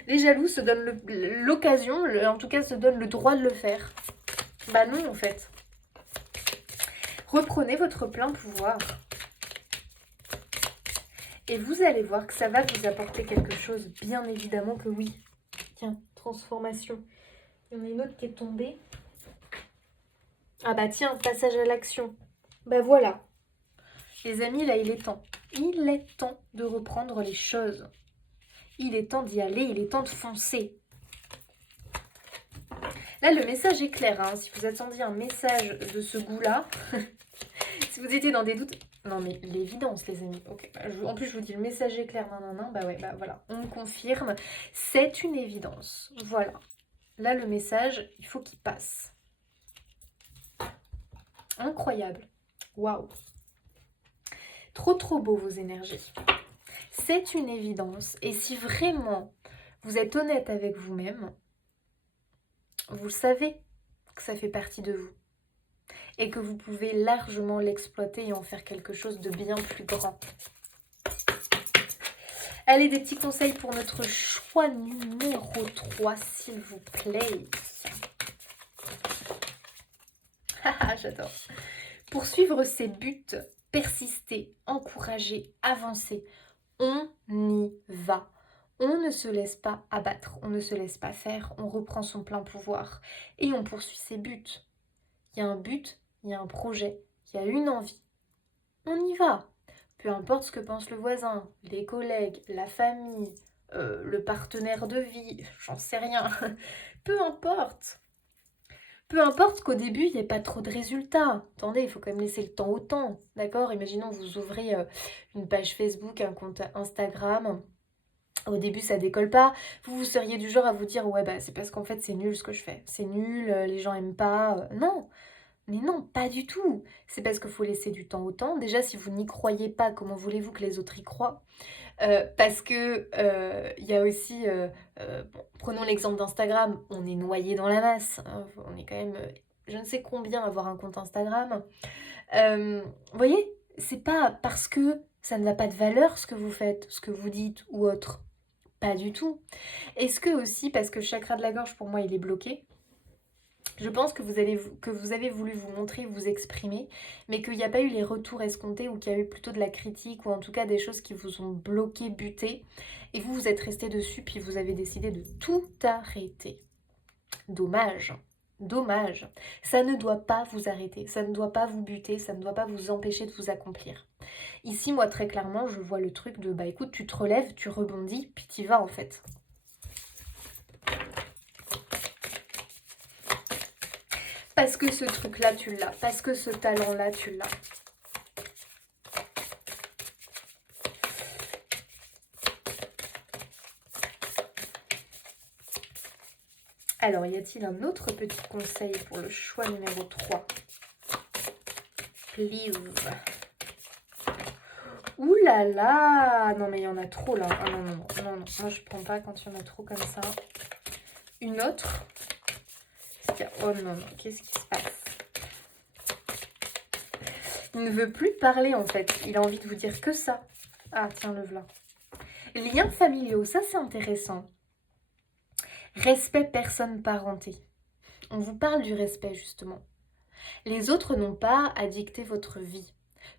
Les jaloux se donnent l'occasion, en tout cas se donnent le droit de le faire. Bah non en fait. Reprenez votre plein pouvoir. Et vous allez voir que ça va vous apporter quelque chose, bien évidemment que oui. Tiens, transformation. Il y en a une autre qui est tombée. Ah bah tiens, passage à l'action. Bah voilà. Les amis, là il est temps. Il est temps de reprendre les choses. Il est temps d'y aller, il est temps de foncer. Là, le message est clair. Hein. Si vous attendiez un message de ce goût-là, si vous étiez dans des doutes... Non, mais l'évidence, les amis. Okay. En plus, je vous dis, le message est clair. Non. Bah ouais, bah voilà. On confirme. C'est une évidence. Voilà. Là, le message, il faut qu'il passe. Incroyable. Waouh. Trop beau, vos énergies. C'est une évidence. Et si vraiment vous êtes honnête avec vous-même, vous savez que ça fait partie de vous. Et que vous pouvez largement l'exploiter et en faire quelque chose de bien plus grand. Allez, des petits conseils pour notre choix numéro 3, s'il vous plaît. J'adore. Poursuivre ses buts, persister, encourager, avancer. On y va. On ne se laisse pas abattre, on ne se laisse pas faire, on reprend son plein pouvoir et on poursuit ses buts. Il y a un but, il y a un projet, il y a une envie. On y va. Peu importe ce que pense le voisin, les collègues, la famille, le partenaire de vie, j'en sais rien. Peu importe. Peu importe qu'au début, il n'y ait pas trop de résultats. Attendez, il faut quand même laisser le temps au temps. D'accord? Imaginons vous ouvrez une page Facebook, un compte Instagram. Au début, ça décolle pas. Vous seriez du genre à vous dire, ouais, bah c'est parce qu'en fait, c'est nul ce que je fais. C'est nul, les gens aiment pas. Non. Mais non, pas du tout. C'est parce qu'il faut laisser du temps au temps. Déjà, si vous n'y croyez pas, comment voulez-vous que les autres y croient? Parce que il y a aussi, bon, prenons l'exemple d'Instagram, on est noyé dans la masse. Hein, on est quand même, je ne sais combien à avoir un compte Instagram. Vous voyez, c'est pas parce que ça ne va pas de valeur ce que vous faites, ce que vous dites ou autre. Pas du tout. Est-ce que aussi, parce que le chakra de la gorge, pour moi, il est bloqué, je pense que vous avez voulu vous montrer, vous exprimer, mais qu'il n'y a pas eu les retours escomptés ou qu'il y a eu plutôt de la critique ou en tout cas des choses qui vous ont bloqué, buté. Et vous, vous êtes resté dessus puis vous avez décidé de tout arrêter. Dommage. Dommage. Ça ne doit pas vous arrêter, ça ne doit pas vous buter, ça ne doit pas vous empêcher de vous accomplir. Ici, moi, très clairement, je vois le truc de, bah écoute, tu te relèves, tu rebondis, puis tu y vas en fait. Parce que ce truc-là, tu l'as. Parce que ce talent-là, tu l'as. Alors, y a-t-il un autre petit conseil pour le choix numéro 3? Please. Ouh là là! Non mais il y en a trop là. Ah non, non, non, non, non. Moi je prends pas quand il y en a trop comme ça. Une autre. Oh non, non, qu'est-ce qui se passe? Il ne veut plus parler en fait. Il a envie de vous dire que ça. Ah tiens, le voilà. Liens familiaux, ça c'est intéressant. Respect personne parenté. On vous parle du respect justement. Les autres n'ont pas à dicter votre vie.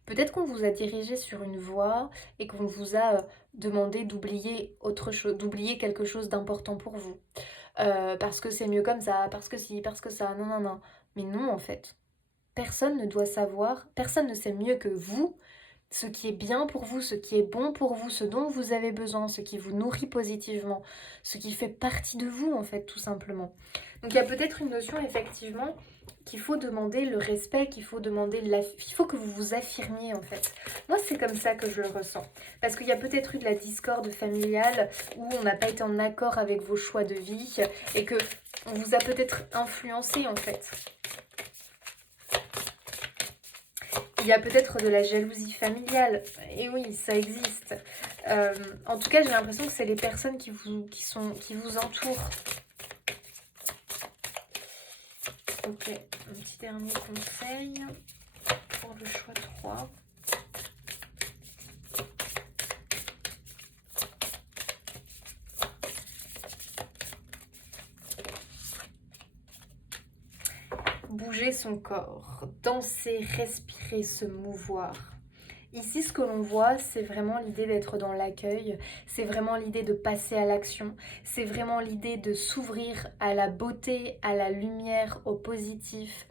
Peut-être qu'on vous a dirigé sur une voie et qu'on vous a demandé d'oublier autre chose, d'oublier quelque chose d'important pour vous. Parce que c'est mieux comme ça, parce que si, parce que ça, non, non, non. Mais non, en fait. Personne ne doit savoir, personne ne sait mieux que vous ce qui est bien pour vous, ce qui est bon pour vous, ce dont vous avez besoin, ce qui vous nourrit positivement, ce qui fait partie de vous, en fait, tout simplement. Donc il y a peut-être une notion, effectivement, qu'il faut demander le respect, qu'il faut demander il faut que vous vous affirmiez, en fait. Moi, c'est comme ça que je le ressens. Parce qu'il y a peut-être eu de la discorde familiale où on n'a pas été en accord avec vos choix de vie et que on vous a peut-être influencé, en fait. Il y a peut-être de la jalousie familiale. Et oui, ça existe. En tout cas, j'ai l'impression que c'est les personnes qui vous entourent. Ok, un petit dernier conseil pour le choix 3. Bouger son corps, danser, respirer, se mouvoir. Ici, ce que l'on voit, c'est vraiment l'idée d'être dans l'accueil, c'est vraiment l'idée de passer à l'action, c'est vraiment l'idée de s'ouvrir à la beauté, à la lumière, au positif,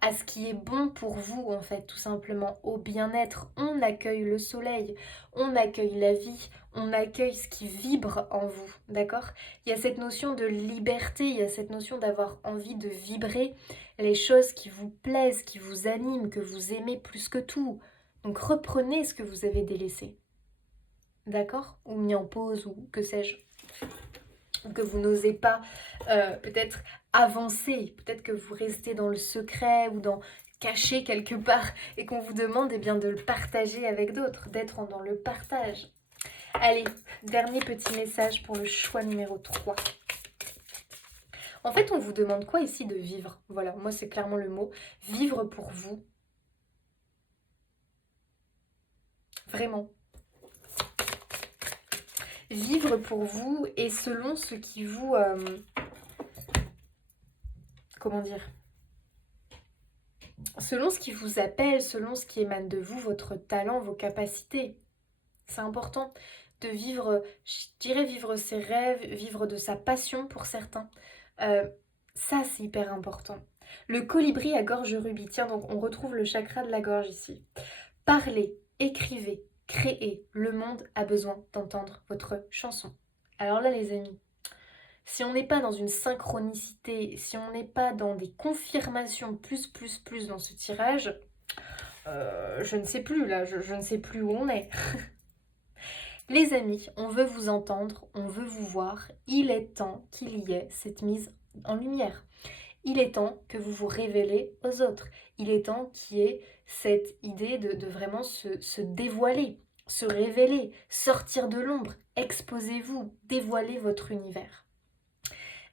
à ce qui est bon pour vous, en fait, tout simplement, au bien-être. On accueille le soleil, on accueille la vie, on accueille ce qui vibre en vous, d'accord? Il y a cette notion de liberté, il y a cette notion d'avoir envie de vibrer les choses qui vous plaisent, qui vous animent, que vous aimez plus que tout. Donc reprenez ce que vous avez délaissé, d'accord? Ou mis en pause, ou que sais-je. Ou que vous n'osez pas peut-être avancer, peut-être que vous restez dans le secret ou caché quelque part et qu'on vous demande eh bien, de le partager avec d'autres, d'être dans le partage. Allez, dernier petit message pour le choix numéro 3. En fait, on vous demande quoi ici? De vivre. Voilà, moi c'est clairement le mot. Vivre pour vous. Vraiment. Vivre pour vous et selon ce qui vous... comment dire? Selon ce qui vous appelle, selon ce qui émane de vous, votre talent, vos capacités. C'est important de vivre, je dirais vivre ses rêves, vivre de sa passion pour certains. Ça, c'est hyper important. Le colibri à gorge rubis. Tiens, donc on retrouve le chakra de la gorge ici. Parlez, écrivez, créez. Le monde a besoin d'entendre votre chanson. Alors là, les amis, si on n'est pas dans une synchronicité, si on n'est pas dans des confirmations plus dans ce tirage, je ne sais plus là, je ne sais plus où on est. Les amis, on veut vous entendre, on veut vous voir. Il est temps qu'il y ait cette mise en lumière. Il est temps que vous vous révélez aux autres. Il est temps qu'il y ait cette idée de vraiment se dévoiler, se révéler, sortir de l'ombre. Exposez-vous, dévoilez votre univers.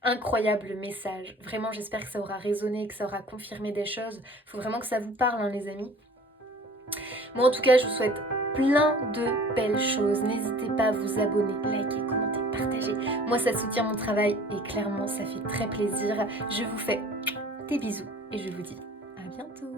Incroyable message. Vraiment, j'espère que ça aura résonné, que ça aura confirmé des choses. Il faut vraiment que ça vous parle, hein, les amis. Moi, en tout cas, je vous souhaite plein de belles choses. N'hésitez pas à vous abonner, liker, commenter, partager. Moi, ça soutient mon travail et clairement, ça fait très plaisir. Je vous fais des bisous et je vous dis à bientôt.